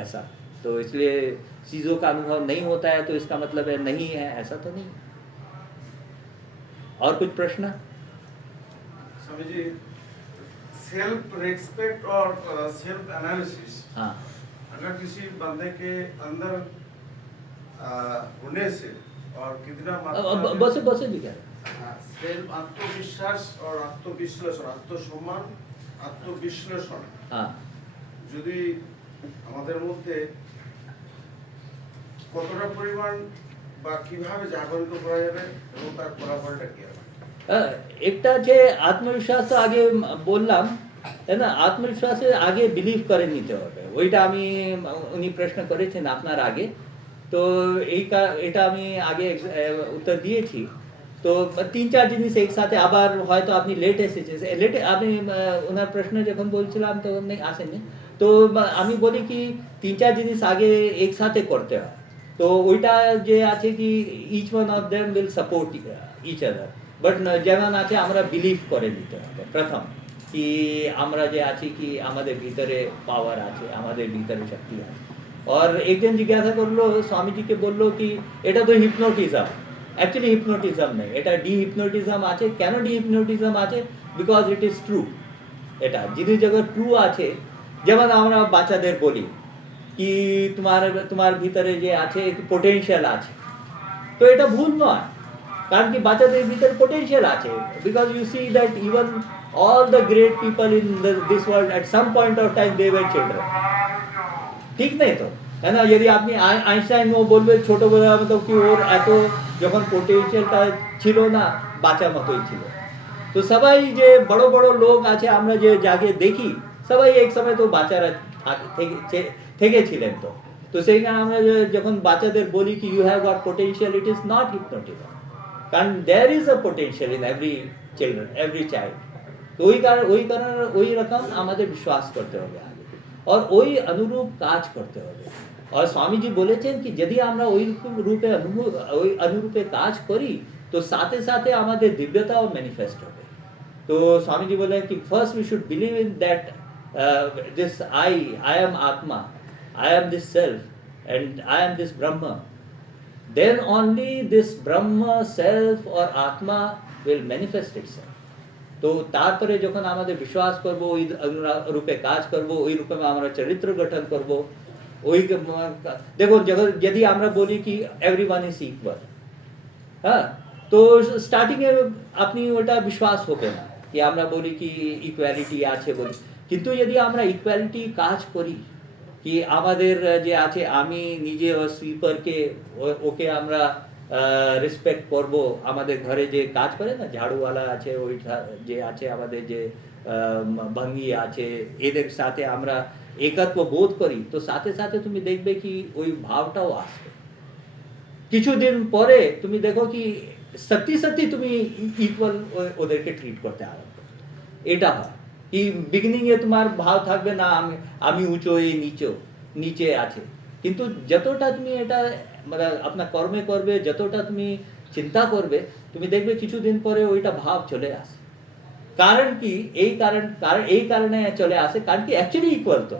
ऐसा। तो इसलिए चीज़ों का अनुभव नहीं होता है तो इसका मतलब है नहीं है, ऐसा तो नहीं। और कुछ प्रश्न? स्वामी जी, सेल्फ रेस्पेक्ट और सेल्फ एनालिसिस, हाँ, अगर किसी बंदे के अंदर होने से और कितना बस भी क्या सेल्फ आत्मविश्वास और आत्मविश्लेषण, आत्मसम्मान, আত্মবিশ্লেষণ যদি আমাদের মধ্যে কতটা পরিমাণ বা কিভাবে জাগরিত করা যাবে এবং তার ফলাফলটা কি হবে? একটা যে আত্মবিশ্বাস তো আগে বললাম, তাই না। আত্মবিশ্বাসে আগে বিলিভ করে নিতে হবে, ওইটা আমি উনি প্রশ্ন করেছেন আপনার আগে। তো এটা আমি আগে উত্তর দিয়েছি। তো 3-4 জিনিস একসাথে, আবার হয়তো আপনি লেট এসেছে, লেটে আপনি ওনার প্রশ্ন যখন বলছিলাম তো আসেনি। তো আমি বলি কি 3-4 জিনিস আগে একসাথে করতে হয়। তো ওইটা যে আছে কি each one of them will support each other, but যেমন আছে আমরা বিলিভ করে নিতে হবে প্রথম কি আমরা যে আছি কি আমাদের ভিতরে পাওয়ার আছে, আমাদের ভিতরে শক্তি আছে। और एक दिन जिज्ञासा করলো, স্বামীজিকে বললো কি এটা তো হিপনোটিজম। অ্যাকচুয়ালি হিপনোটিজম নেই, এটা ডিহিপনোটিজম আছে। কেন ডিহিপনোটিজম আছে? Because it is true. এটা জিনিস যখন ট্রু আছে, যেমন আমরা বাচ্চাদের বলি কি তোমার ভিতরে যে আছে পোটেনশিয়াল আছে, তো এটা ভুল নয়। কারণ কি বাচ্চাদের ভিতরে পোটেনশিয়াল আছে, because you see that even all the great people in this world at some point of time they were children, ঠিক नहीं तो है ना। यदि आपने आइंस्टाइन वो बोलबे छोटोबेला मतलब कि ওর এত যখন পোটেনশিয়ালটা ছিল না বাচ্চার মতোই ছিল। তো সবাই যে বড় বড় লোক আছে আমরা যে যাকে দেখি সবাই এক সময় তো বাচ্চারা থেকেছিলেন। তো সেই কারণে আমরা যখন বাচ্চাদের বলি কি you have got potential, it is not hypnotism, কারণ there is a potential in every child. তো ওই রকম আমাদের বিশ্বাস করতে হবে আগে, আর ওই অনুরূপ কাজ করতে হবে। আর স্বামীজি বলেছেন কি যদি আমরা ওই অনুরূপে কাজ করি তো সাথে সাথে আমাদের দিব্যতাও ম্যানিফেস্ট হবে। তো স্বামীজি বলেন কি first we should believe in that this I am আত্মা, I am this self and I am this Brahma. Then only this Brahma, self or Atma will manifest itself. তো তারপরে যখন আমাদের বিশ্বাস করব, ওই রূপে কাজ করব, ওই রূপে আমরা চরিত্র গঠন করব, ওই দেখো যদি আমরা বলি কি এভরিওয়ান ইজ ইকুয়াল, হ্যাঁ, তো স্টার্টিংয়ে আপনি ওটা বিশ্বাস হবে না কি আমরা বলি কি ইকুয়ালিটি আছে বলি, কিন্তু যদি আমরা ইকুয়ালিটি কাজ করি কি আমাদের যে আছে আমি নিজে ও সুইপারকে ওকে আমরা রেসপেক্ট করব, আমাদের ঘরে যে কাজ করে না ঝাড়ুওয়ালা আছে, ওই যে আছে আমাদের যে ভঙ্গি আছে, এদের সাথে আমরা একত্ব বোধ করি, তো সাথে সাথে তুমি দেখবে কি ওই ভাবটাও আসবে। কিছুদিন পরে তুমি দেখো কি সত্যি তুমি ইকুয়াল ওদেরকে ট্রিট করতে আরম্ভ করো। এটা হয় কি বিগিনিংয়ে তোমার ভাব থাকবে না আমি উঁচু এই নিচে আছে, কিন্তু যতটা তুমি এটা মানে আপনার কর্মে করবে, যতটা তুমি চিন্তা করবে, তুমি দেখবে কিছুদিন পরে ওইটা ভাব চলে আসে। কারণ কি এই কারণে চলে আসে, কারণ কি অ্যাকচুয়ালি ইকুয়াল তো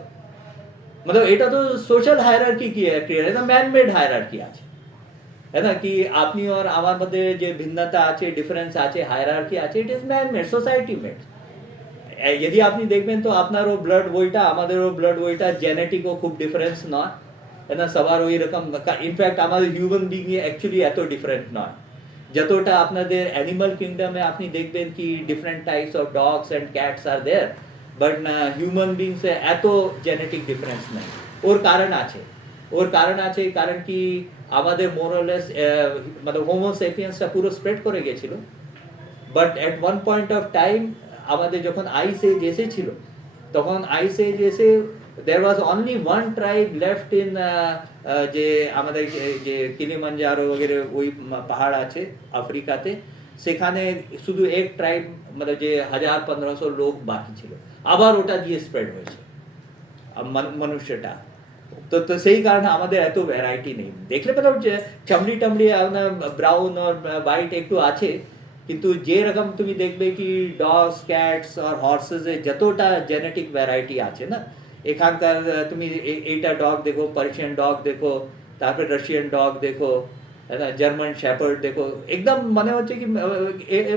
মানে এটা তো সোশ্যাল হায়ারার্কি কি এটা ম্যান মেড হায়ারার্কি আছে, है ना, कि আপনি और আমার মধ্যে যে ভিন্নতা আছে, ডিফারেন্স আছে, হায়ারার্কি আছে, it is man made, society made. যদি আপনি দেখবেন তো আপনারও ব্লাড ওইটা আমাদেরও ব্লাড ওইটা জেনেটিকও খুব ডিফারেন্স নয়, है ना, সবার ওই রকম। ইনফ্যাক্ট আমাদের হিউম্যান বিং অ্যাকচুয়ালি এত ডিফারেন্ট নয় যতটা আপনাদের অ্যানিমাল কিংডমে আপনি দেখবেন কি different types of dogs and cats আর দেয়ার, বাট হিউম্যান বিংসে এত জেনেটিক ডিফারেন্স নেই। ওর কারণ আছে, কারণ কি আমাদের মোরলেস মানে হোমোসেপিয়েন্সটা পুরো স্প্রেড করে গেছিল, but at one point of time আমাদের যখন আইস এজ এসেছিল, তখন আইস এজ এসে there was only one tribe left in যে আমাদের যে কিলিমাঞ্জারো वगैरह ওই পাহাড় আছে আফ্রিকাতে, সেখানে শুধু এক ট্রাইব মানে যে 1000-1500 লোক বাকি ছিল, আবার ওটা দিয়ে স্প্রেড হয়েছে মনুষ্যটা। তো সেই কারণে আমাদের এত ভ্যারাইটি নেই। দেখলে পেলাম যে চামড়ি আপনার ব্রাউন আর হোয়াইট একটু আছে, কিন্তু যে রকম তুমি দেখবে কি ডগস ক্যাটস আর হর্সেসে যতটা জেনেটিক ভ্যারাইটি আছে না, এখানকার তুমি এইটা ডগ দেখো, পার্সিয়ান ডগ দেখো, তারপরে রাশিয়ান ডগ দেখো, জার্মান শেপার্ড দেখো, একদম মনে হচ্ছে কি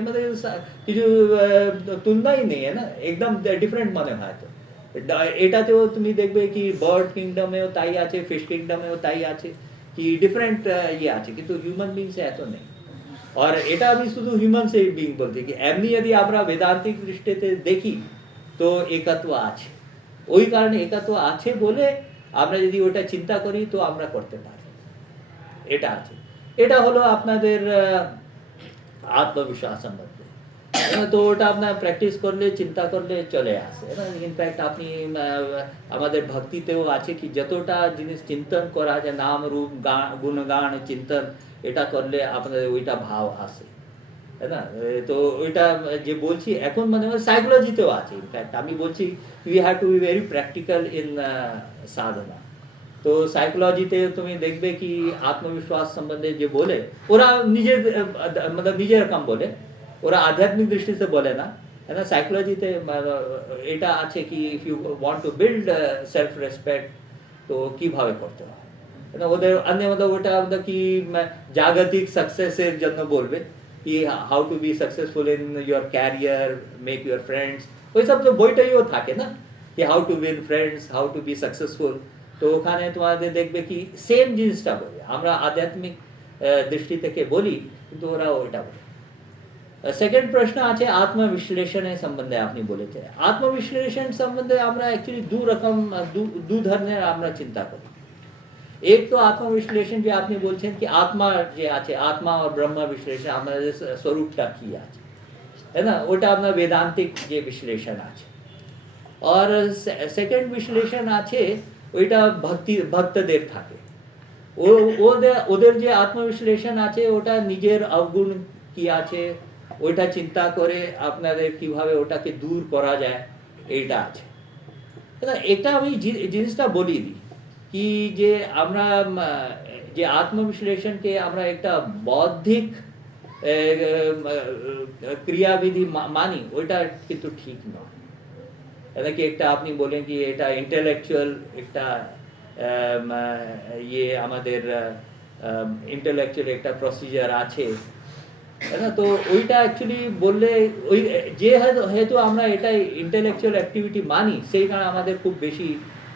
মানে কিছু তুলনাই নেই, না একদম ডিফারেন্ট মনে হয়। তো এটাতেও তুমি দেখবে কি বার্ড কিংডমেও তাই আছে, ফিশ কিংডমেও তাই আছে, কি ডিফারেন্ট ইয়ে আছে, কিন্তু হিউম্যান বিংসে এত নেই। আর এটা আমি শুধু হিউম্যান সে বিং বলতে কি এমনি যদি আমরা বেদান্তিক দৃষ্টিতে দেখি তো একত্ব আছে, ওই কারণে একত্ব আছে বলে আমরা যদি ওটা চিন্তা করি তো আমরা করতে পারি, এটা আছে। এটা হলো আপনাদের আত্মবিশ্বাস সম্বন্ধে। তো ওটা আপনার প্র্যাকটিস করলে চিন্তা করলে চলে আসে। ইনফ্যাক্ট আপনি আমাদের ভক্তিতেও আছে কি যতটা জিনিস চিন্তন করা যায়, নাম রূপ গুণগান চিন্তন, এটা করলে আপনাদের ওইটা ভাব আসে, তাই না। তো ওইটা যে বলছি এখন মানে সাইকোলজিতেও আছে। ইনফ্যাক্ট আমি বলছি we have to be very practical in sadhana. তো সাইকোলজিতে তুমি দেখবে কি আত্মবিশ্বাস সম্বন্ধে যে বলে ওরা নিজের মানে নিজের রকম বলে, ওরা আধ্যাত্মিক দৃষ্টিতে বলে না, है ना। সাইকোলজিতে এটা আছে কি if you want to build self respect তো কিভাবে করতে হয়, ওদের অন্য মতো ওটা কি জাগতিক সাকসেসের জন্য বলবে কি how to be successful in your career, make your friends, ওই সব তো বইটাইও থাকে না কি how to win friends, how to be successful. তো ওখানে তোমাদের দেখবে কি সেম জিনিসটা বলে, আমরা আধ্যাত্মিক দৃষ্টি থেকে বলি কিন্তু ওরা ওইটা বলে। সেকেন্ড প্রশ্ন আছে আত্মবিশ্লেষণের সম্বন্ধে আপনি বলেছে। আত্মবিশ্লেষণ সম্বন্ধে আমরা অ্যাকচুয়ালি দু ধরনের আমরা চিন্তা করি। एक तो आत्मविश्लेषण যে আপনি বলছেন কি আত্মা যে আছে আত্মা और ब्रह्म विश्लेषण আমাদের স্বরূপটা কি আছে, है ना, ওটা আপনার বেদান্তিক যে বিশ্লেষণ আছে। আর সেকেন্ড বিশ্লেষণ আছে ওইটা ভক্তদের থাকে, ওদের যে আত্মবিশ্লেষণ আছে ওটা নিজের অবগুণ কি আছে ওইটা চিন্তা করে আপনাদের কিভাবে ওটাকে দূর করা যায় এইটা আছে। এটা আমি জিনিসটা বলি দিই কি যে আমরা যে আত্মবিশ্লেষণকে আমরা একটা বৌদ্ধিক ক্রিয়াবিধি মানি ওইটা কিন্তু ঠিক নয়। এটা কি একটা আপনি বলেন কি এটা ইন্টেলেকচুয়াল একটা ইয়ে আমাদের ইন্টেলেকচুয়াল একটা প্রসিজার আছে, है ना, तो ওইটা অ্যাকচুয়ালি বললে ওই যে হেতু আমরা এটা ইন্টেলেকচুয়াল অ্যাক্টিভিটি মানি সেই কারণে আমাদের খুব বেশি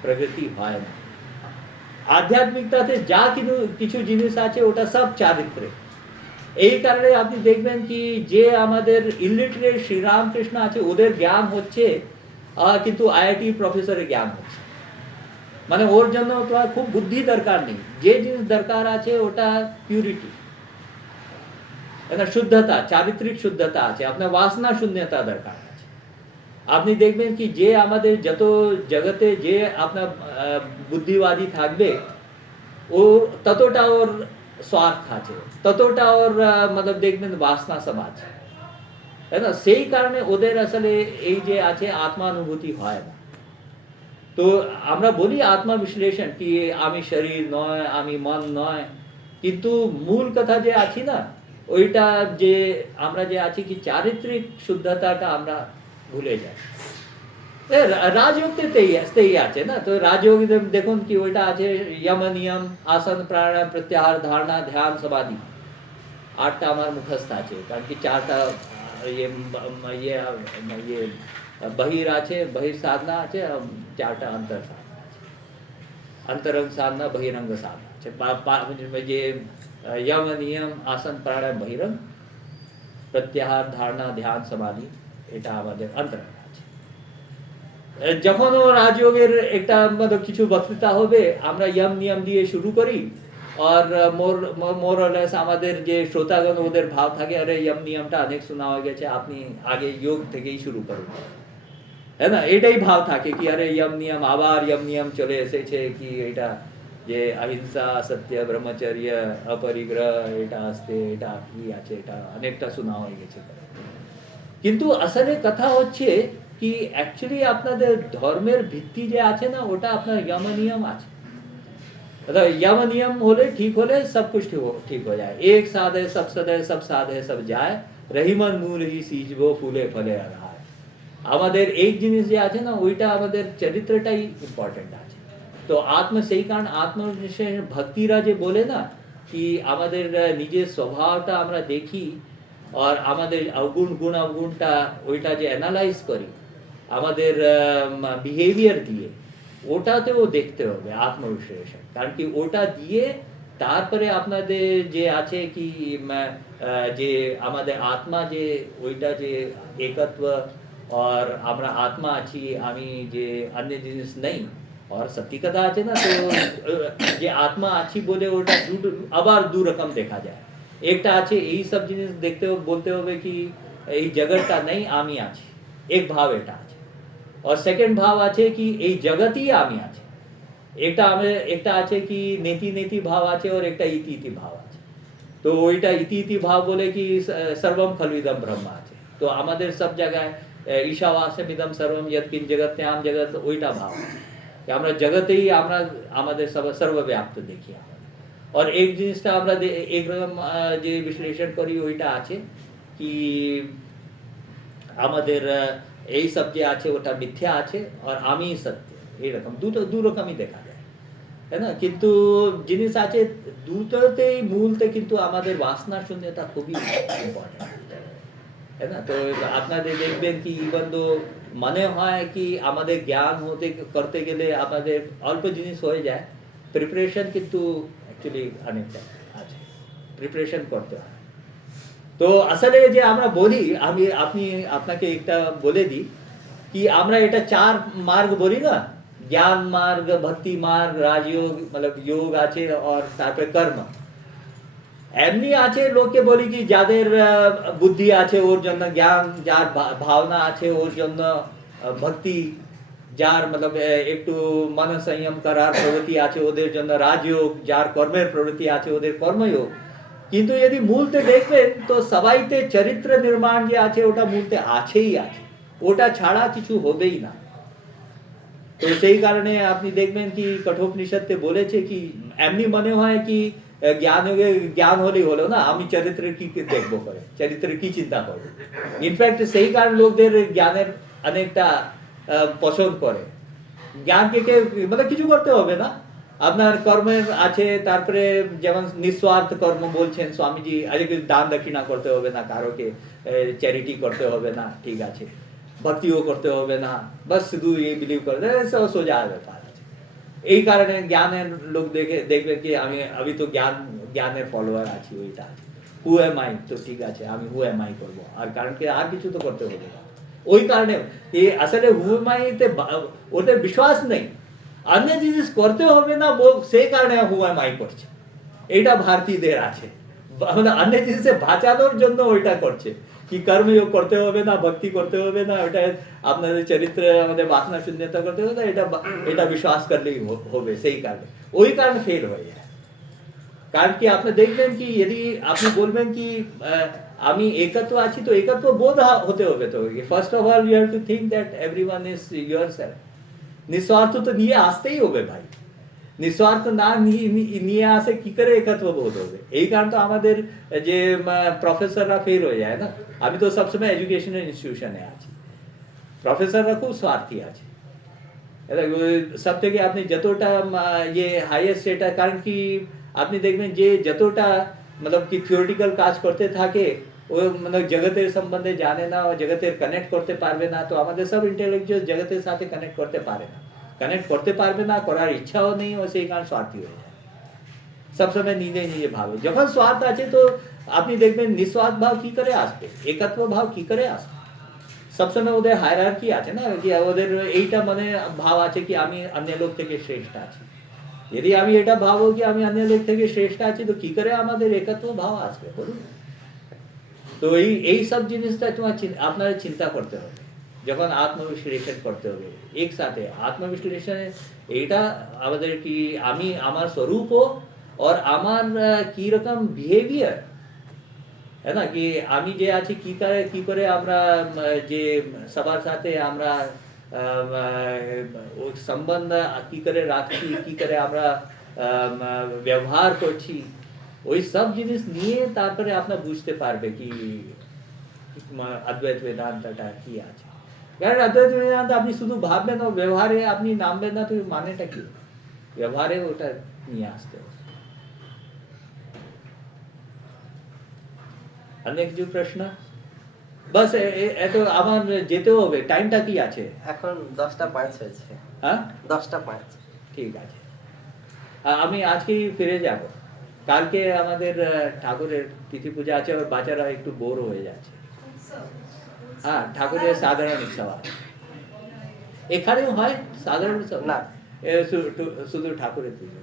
প্রগতি হয় না। আধ্যাত্মিকতাতে যা কিছু জিনিস আছে ওটা সব চারিত্রে। এই কারণে আপনি দেখবেন কি যে আমাদের ইলিটারেট শ্রীরামকৃষ্ণ আছে ওদের জ্ঞান হচ্ছে কিন্তু আইআইটি প্রফেসরের জ্ঞান হচ্ছে, মানে ওর জন্য তোমার খুব বুদ্ধি দরকার নেই, যে জিনিস দরকার আছে ওটা পিউরিটি, শুদ্ধতা, চারিত্রিক শুদ্ধতা আছে, আপনার বাসনা শূন্যতা দরকার আছে। আপনি দেখবেন কি যে আমাদের যত জগতে যে আপনার বুদ্ধিবাদী থাকবে ও ততটা ওর স্বার্থ আছে, ততটা ওর মতলব দেখবেন বাসনা সব আছে, তাই না, সেই কারণে ওদের আসলে এই যে আছে আত্মানুভূতি হয় না। তো আমরা বলি আত্মা বিশ্লেষণ কি আমি শরীর নয়, আমি মন নয়, কিন্তু মূল কথা যে আছি না ওইটা যে আমরা যে আছি কি চারিত্রিক শুদ্ধতাটা আমরা ভুলে যাই। রাজযোগতে তেই আছে না, তো রাজযোগ দেখুন কি ওইটা আছে यम नियम आसन प्राणायाम प्रत्याहार धारणा ध्यान समाधि, 8টা আমার মুখস্থ আছে, কারণ কি 4টা ये बहिर আছে, बहिर साधना আছে, 4টা अंतर साधना আছে, अंतरंग साधना बहिरंग साधना আছে। যে यम नियम आसन प्राणायाम बहिरंग प्रत्याहार धारणा ध्यान समाधि এটা আমাদের অন্তরঙ্গ আছে। যখন ও রাজযোগের একটা মতলব কিছু বক্তৃতা হবে আমরা यम नियम দিয়ে শুরু করি আর মোর অরলেস আমাদের যে শ্রোতাগণ ওদের ভাব থাকে আরে यम नियमটা অনেক শোনা হয়ে গেছে, আপনি আগে যোগ থেকেই শুরু করুন, है ना, এটাই ভাব থাকে কি আরে यम नियम আবার यम नियम চলে এসেছে কি এটা যে অহিংসা সত্য ব্রহ্মচর্য অপরিগ্রহ এটা আসতে এটা কি আছে এটা অনেকটা শোনা হয়ে গেছে। কিন্তু আসলে কথা হচ্ছে কি অ্যাকচুয়ালি আপনাদের ধর্মের ভিত্তি যে আছে না ওটা আপনার यम नियम আছে। यम नियम होले ठीक होले सब कुछ ठीक हो जाए, एक साथ है सब सद है सब साथ है सब जाए, रहीमन मूल ही सींचबो ফুলে ফলে আধার। আমাদের এই জিনিস যে আছে না ওইটা আমাদের চরিত্রটাই ইম্পর্টেন্ট আছে। তো সেই কারণ আত্মবিশ্লেষণ ভক্তিরা যে বলে না কি আমাদের নিজের স্বভাবটা আমরা দেখি আর আমাদের অবগুণ গুণ অবগুণটা ওইটা যে অ্যানালাইজ করি আমাদের বিহেভিয়ার দিয়ে ওটাতেও দেখতে হবে আত্মবিশ্লেষণ, কারণ কি ওটা দিয়ে তারপরে আপনাদের যে আছে কি যে আমাদের আত্মা যে ওইটা যে একত্ব আর আমরা আত্মা আছি আমি যে অন্য জিনিস নেই আর সত্যি কথা আছে না, তো যে আত্মা আছি বলে ওটা আবার দু রকম দেখা যায়। একটা আছে এই সব জিনিস দেখতে বলতে হবে কি এই জগৎটা নেই আমি আছি, এক ভাব এটা আছে। আর সেকেন্ড ভাব আছে কি এই জগতই আমি আছি, একটা আছে কি নেতি ভাব আছে আর একটা ইতি ভাব আছে। তো ওইটা ইতি ভাব বলে কি সর্বম খলুইদম ব্রহ্ম আছে, তো আমাদের সব জায়গায় ঈশাवास्यमिदं सर्वम यत्किंच जगत्याम जगत ওইটা ভাব আছে कि আমরা জগতেই আমরা আমাদের সর্বব্যাপ্ত দেখি। আর এক জিনিসটা আমরা একরকম যে বিশ্লেষণ করি ওইটা আছে কি আমাদের এই সব যে আছে ওটা মিথ্যা আছে আর আমি সত্য, এইরকম দু রকমই দেখা যায়, তাই না। কিন্তু জিনিস আছে দুটোতেই মূলতে কিন্তু আমাদের বাসনা শূন্যতা খুবই ইম্পর্টেন্ট, তাই না। তো আপনাদের দেখবেন কি ইভেন তো মনে হয় কি আমাদের জ্ঞান করতে গেলে আমাদের অল্প জিনিস হয়ে যায়, প্রিপারেশন কিন্তু অ্যাকচুয়ালি অনেকটা আছে, প্রিপারেশন করতে হয়। তো আসলে যে আমরা বলি আপনাকে একটা বলে দিই কি আমরা এটা 4 মার্গ বলি না, ज्ञान मार्ग, भक्ति मार्ग, राजयोग मतलब योग আছে और তারপরে কর্ম। এমনি আছে লোকে বলি কি যাদের বুদ্ধি আছে ওর জন্য জ্ঞান, যার ভাবনা আছে ওর জন্য ভক্তি, যার मतलब একটু মন সংযম করার প্রবৃত্তি আছে ওদের জন্য রাজযোগ, যার কর্মের প্রবৃত্তি আছে ওদের কর্মযোগ। কিন্তু যদি মূলতে দেখবেন তো সবাইতে চরিত্র নির্মাণ যে আছে ওটা মূলতে আছেই আছে, ওটা ছাড়া কিছু হবেই না। তো সেই কারণে আপনি দেখবেন কি কঠোপনিষদে বলেছে কি এমনি মনে হয় কি জ্ঞান হলেই হলো না, আমি চরিত্রের কি দেখবো করে, চরিত্রের কি চিন্তা করবো। ইনফ্যাক্ট সেই কারণ লোকদের জ্ঞানের অনেকটা পছন্দ করে। জ্ঞানকে মানে কিছু করতে হবে না, আপনার কর্মের আছে, তারপরে যেমন নিঃস্বার্থ কর্ম বলছেন স্বামীজি, আজকে কিছু দান দক্ষিণা করতে হবে না, কারোকে চ্যারিটি করতে হবে না, ঠিক আছে, ভক্তিও করতে হবে না, বাস শুধু এই বিলিভ করতে সব সোজা ব্যাপার আছে। এই কারণে জ্ঞানের লোক দেখবে কি আমি তো জ্ঞানের ফলোয়ার আছি, ওইটা আছে হু এম আই, তো ঠিক আছে আমি হু এম আই করবো, আর কারণ কি আর কিছু তো করতে হবে না। ওই কারণে আসলে হু এম আইতে ওদের বিশ্বাস নেই, अन्य জিনিস করতে হবে না সেই কারণে হু এম আই করছে, এইটা ভারতীয়দের আছে, মানে অন্য জিনিসে বাঁচানোর জন্য ওইটা করছে কি কর্মযোগ করতে হবে না, ভক্তি করতে হবে না, ওটা আপনাদের চরিত্রে আমাদের বাসনা শূন্যতা করতে হবে না, এটা বিশ্বাস করলেই হবে, সেই কারণে ওই কারণে ফেল হয়ে যায়। কারণ কি আপনি দেখবেন কি যদি আপনি বলবেন কি আমি একত্ব আছি, তো একত্ব বোধ হতে হবে। তো first of all you have to think that everyone is yourself. নিঃস্বার্থ তো নিয়ে আসতেই হবে ভাই, নিঃস্বার্থ না নিয়ে আসে কি করে একত্ব বোধ হবে। এই কারণ তো আমাদের যে প্রফেসররা ফেল হয়ে যায় না। আমি তো সবসময় এডুকেশনাল ইনস্টিটিউশনে আছি, প্রফেসররা খুব স্বার্থী আছে। সব থেকে আপনি যতটা যে হাইয়েস্ট এটা, কারণ কি আপনি দেখবেন যে যতটা मतलब কি থিওরিটিক্যাল কাজ করতে থাকে ও मतलब জগতের সম্বন্ধে জানে না, ও জগতের কানেক্ট করতে পারবে না। তো আমাদের সব ইন্টেলেকচুয়াল জগতের সাথে কানেক্ট করতে পারে না, কানেক্ট করতে পারবে না, করার ইচ্ছাও নেই, ও সেই কারণ স্বার্থী হয়ে যায়, সবসময় নিজে নিজে ভাবে। যখন স্বার্থ আছে তো আপনি দেখবেন নিঃস্বার্থ ভাব কি করে আসবে, একত্ব ভাব কি করে আসবে। সবসময় ওদের হায়ারার্কি আছে না, যে ওদের এইটা মানে ভাব আছে কি আমি অন্য লোক থেকে শ্রেষ্ঠ আছি। যদি আমি এটা ভাবো কি আমি অন্য লোক থেকে শ্রেষ্ঠ আছি, তো কি করে আমাদের একত্ব ভাব আসবে বলুন। তো এই সব জিনিসটা তোমার আপনার চিন্তা করতে হবে যখন আত্মবিশ্লেষণ করতে হবে। একসাথে আত্মবিশ্লেষণে এইটা আমাদের কি আমি আমার স্বরূপ আর আমার কি রকম বিহেভিয়ার, है ना, कि আমি যে আছি কি করে আমরা যে সবার সাথে আমরা ওই সম্বন্ধ কি করে রাখছি, কি করে আমরা ব্যবহার করছি, ওই সব জিনিস নিয়ে তারপরে আপনার বুঝতে পারবে কি অদ্বৈত বেদান্তটা কি আছে। কারণ অদ্বৈত বেদান্ত আপনি শুধু ভাববেন ও ব্যবহারে আপনি নামবেন না, তো মানেটা কি, ব্যবহারে ওটা নিয়ে আসতে হবে। অনেক কিছু প্রশ্ন, বাস এত আমার যেতে হবে, টাইমটা কি আছে এখন 10:05 হয়েছে। হ্যাঁ 10:05। ঠিক আছে, আমি আজকেই ফিরে যাব। কালকে আমাদের ঠাকুরের তিথি পূজা আছে, আর বাচ্চারা একটু বোর হয়ে যাচ্ছে। হ্যাঁ ঠাকুরের সাধারণ উৎসব আছে, এখানেও হয় সাধারণ উৎসব না, শুধু ঠাকুরের পুজো,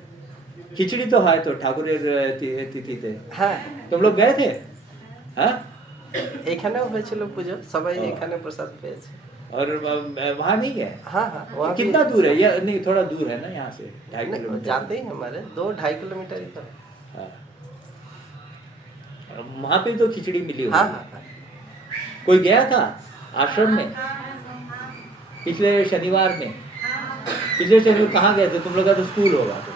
খিচুড়ি তো হয় তো ঠাকুরের তিথিতে। হ্যাঁ तुम लोग गए थे? हाँ এখানেও হয়েছিল পুজো, সবাই এখানে প্রসাদ পেয়েছে। और वहाँ नहीं है? हाँ हाँ वहाँ भी- कितना दूर है? ये नहीं थोड़ा दूर है ना यहाँ से, 2.5 नहीं, किलोमीटर। जाते ही हमारे 2-2.5 किलोमीटर ही तो है। हाँ। वहाँ पे तो खिचड़ी मिली हाँ होगी। हाँ हाँ। कोई गया था आश्रम में पिछले शनिवार में? पिछले शनिवार कहाँ गए थे तुम लोग का? तो स्कूल होगा तो,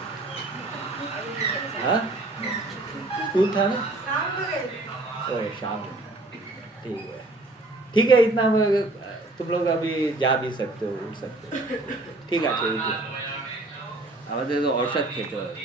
हाँ स्कूल था ना? ओह शाम में, ठीक है इतना तुम लोग अभी जा भी सकते हो, उठ सकते हो, ठीक है। আমাদের তো অর্ষাদ খেতে হবে।